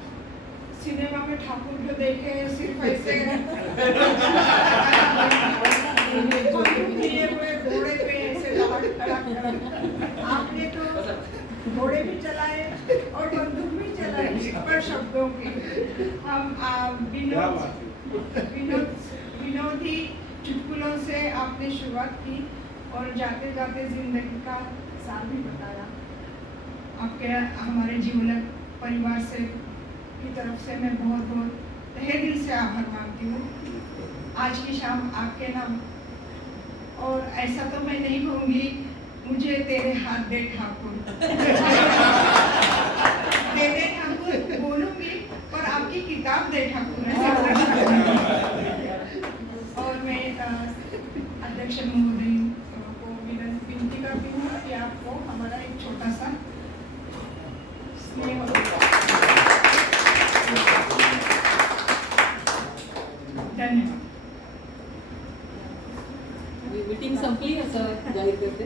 सिनेमा में ठाकुर जो देखे सिर्फ ऐसे घोड़े भी चलाए और बंदूक भी चलाए, पर शब्दों की हम क्या बात है। विनोदी चुटकुलों से आपने शुरुआत की और जाते जाते जिंदगी का सार भी बताया। आपके हमारे जीवलक परिवार से की तरफ से मैं बहुत बहुत तहे दिल से आभार मानती हूँ आज की शाम आपके नाम। और ऐसा तो मैं नहीं कहूँगी मुझे तेरे हाथ दे ठाकुर दे ठाकुर बोलूँगी, पर आपकी किताब दे ठाकुर और मैं अध्यक्ष महोदय को विनती करती हूँ कि आपको हमारा एक छोटा सा स्नेह धन्यवाद। मीटिंग संपली असं जाहीर करते.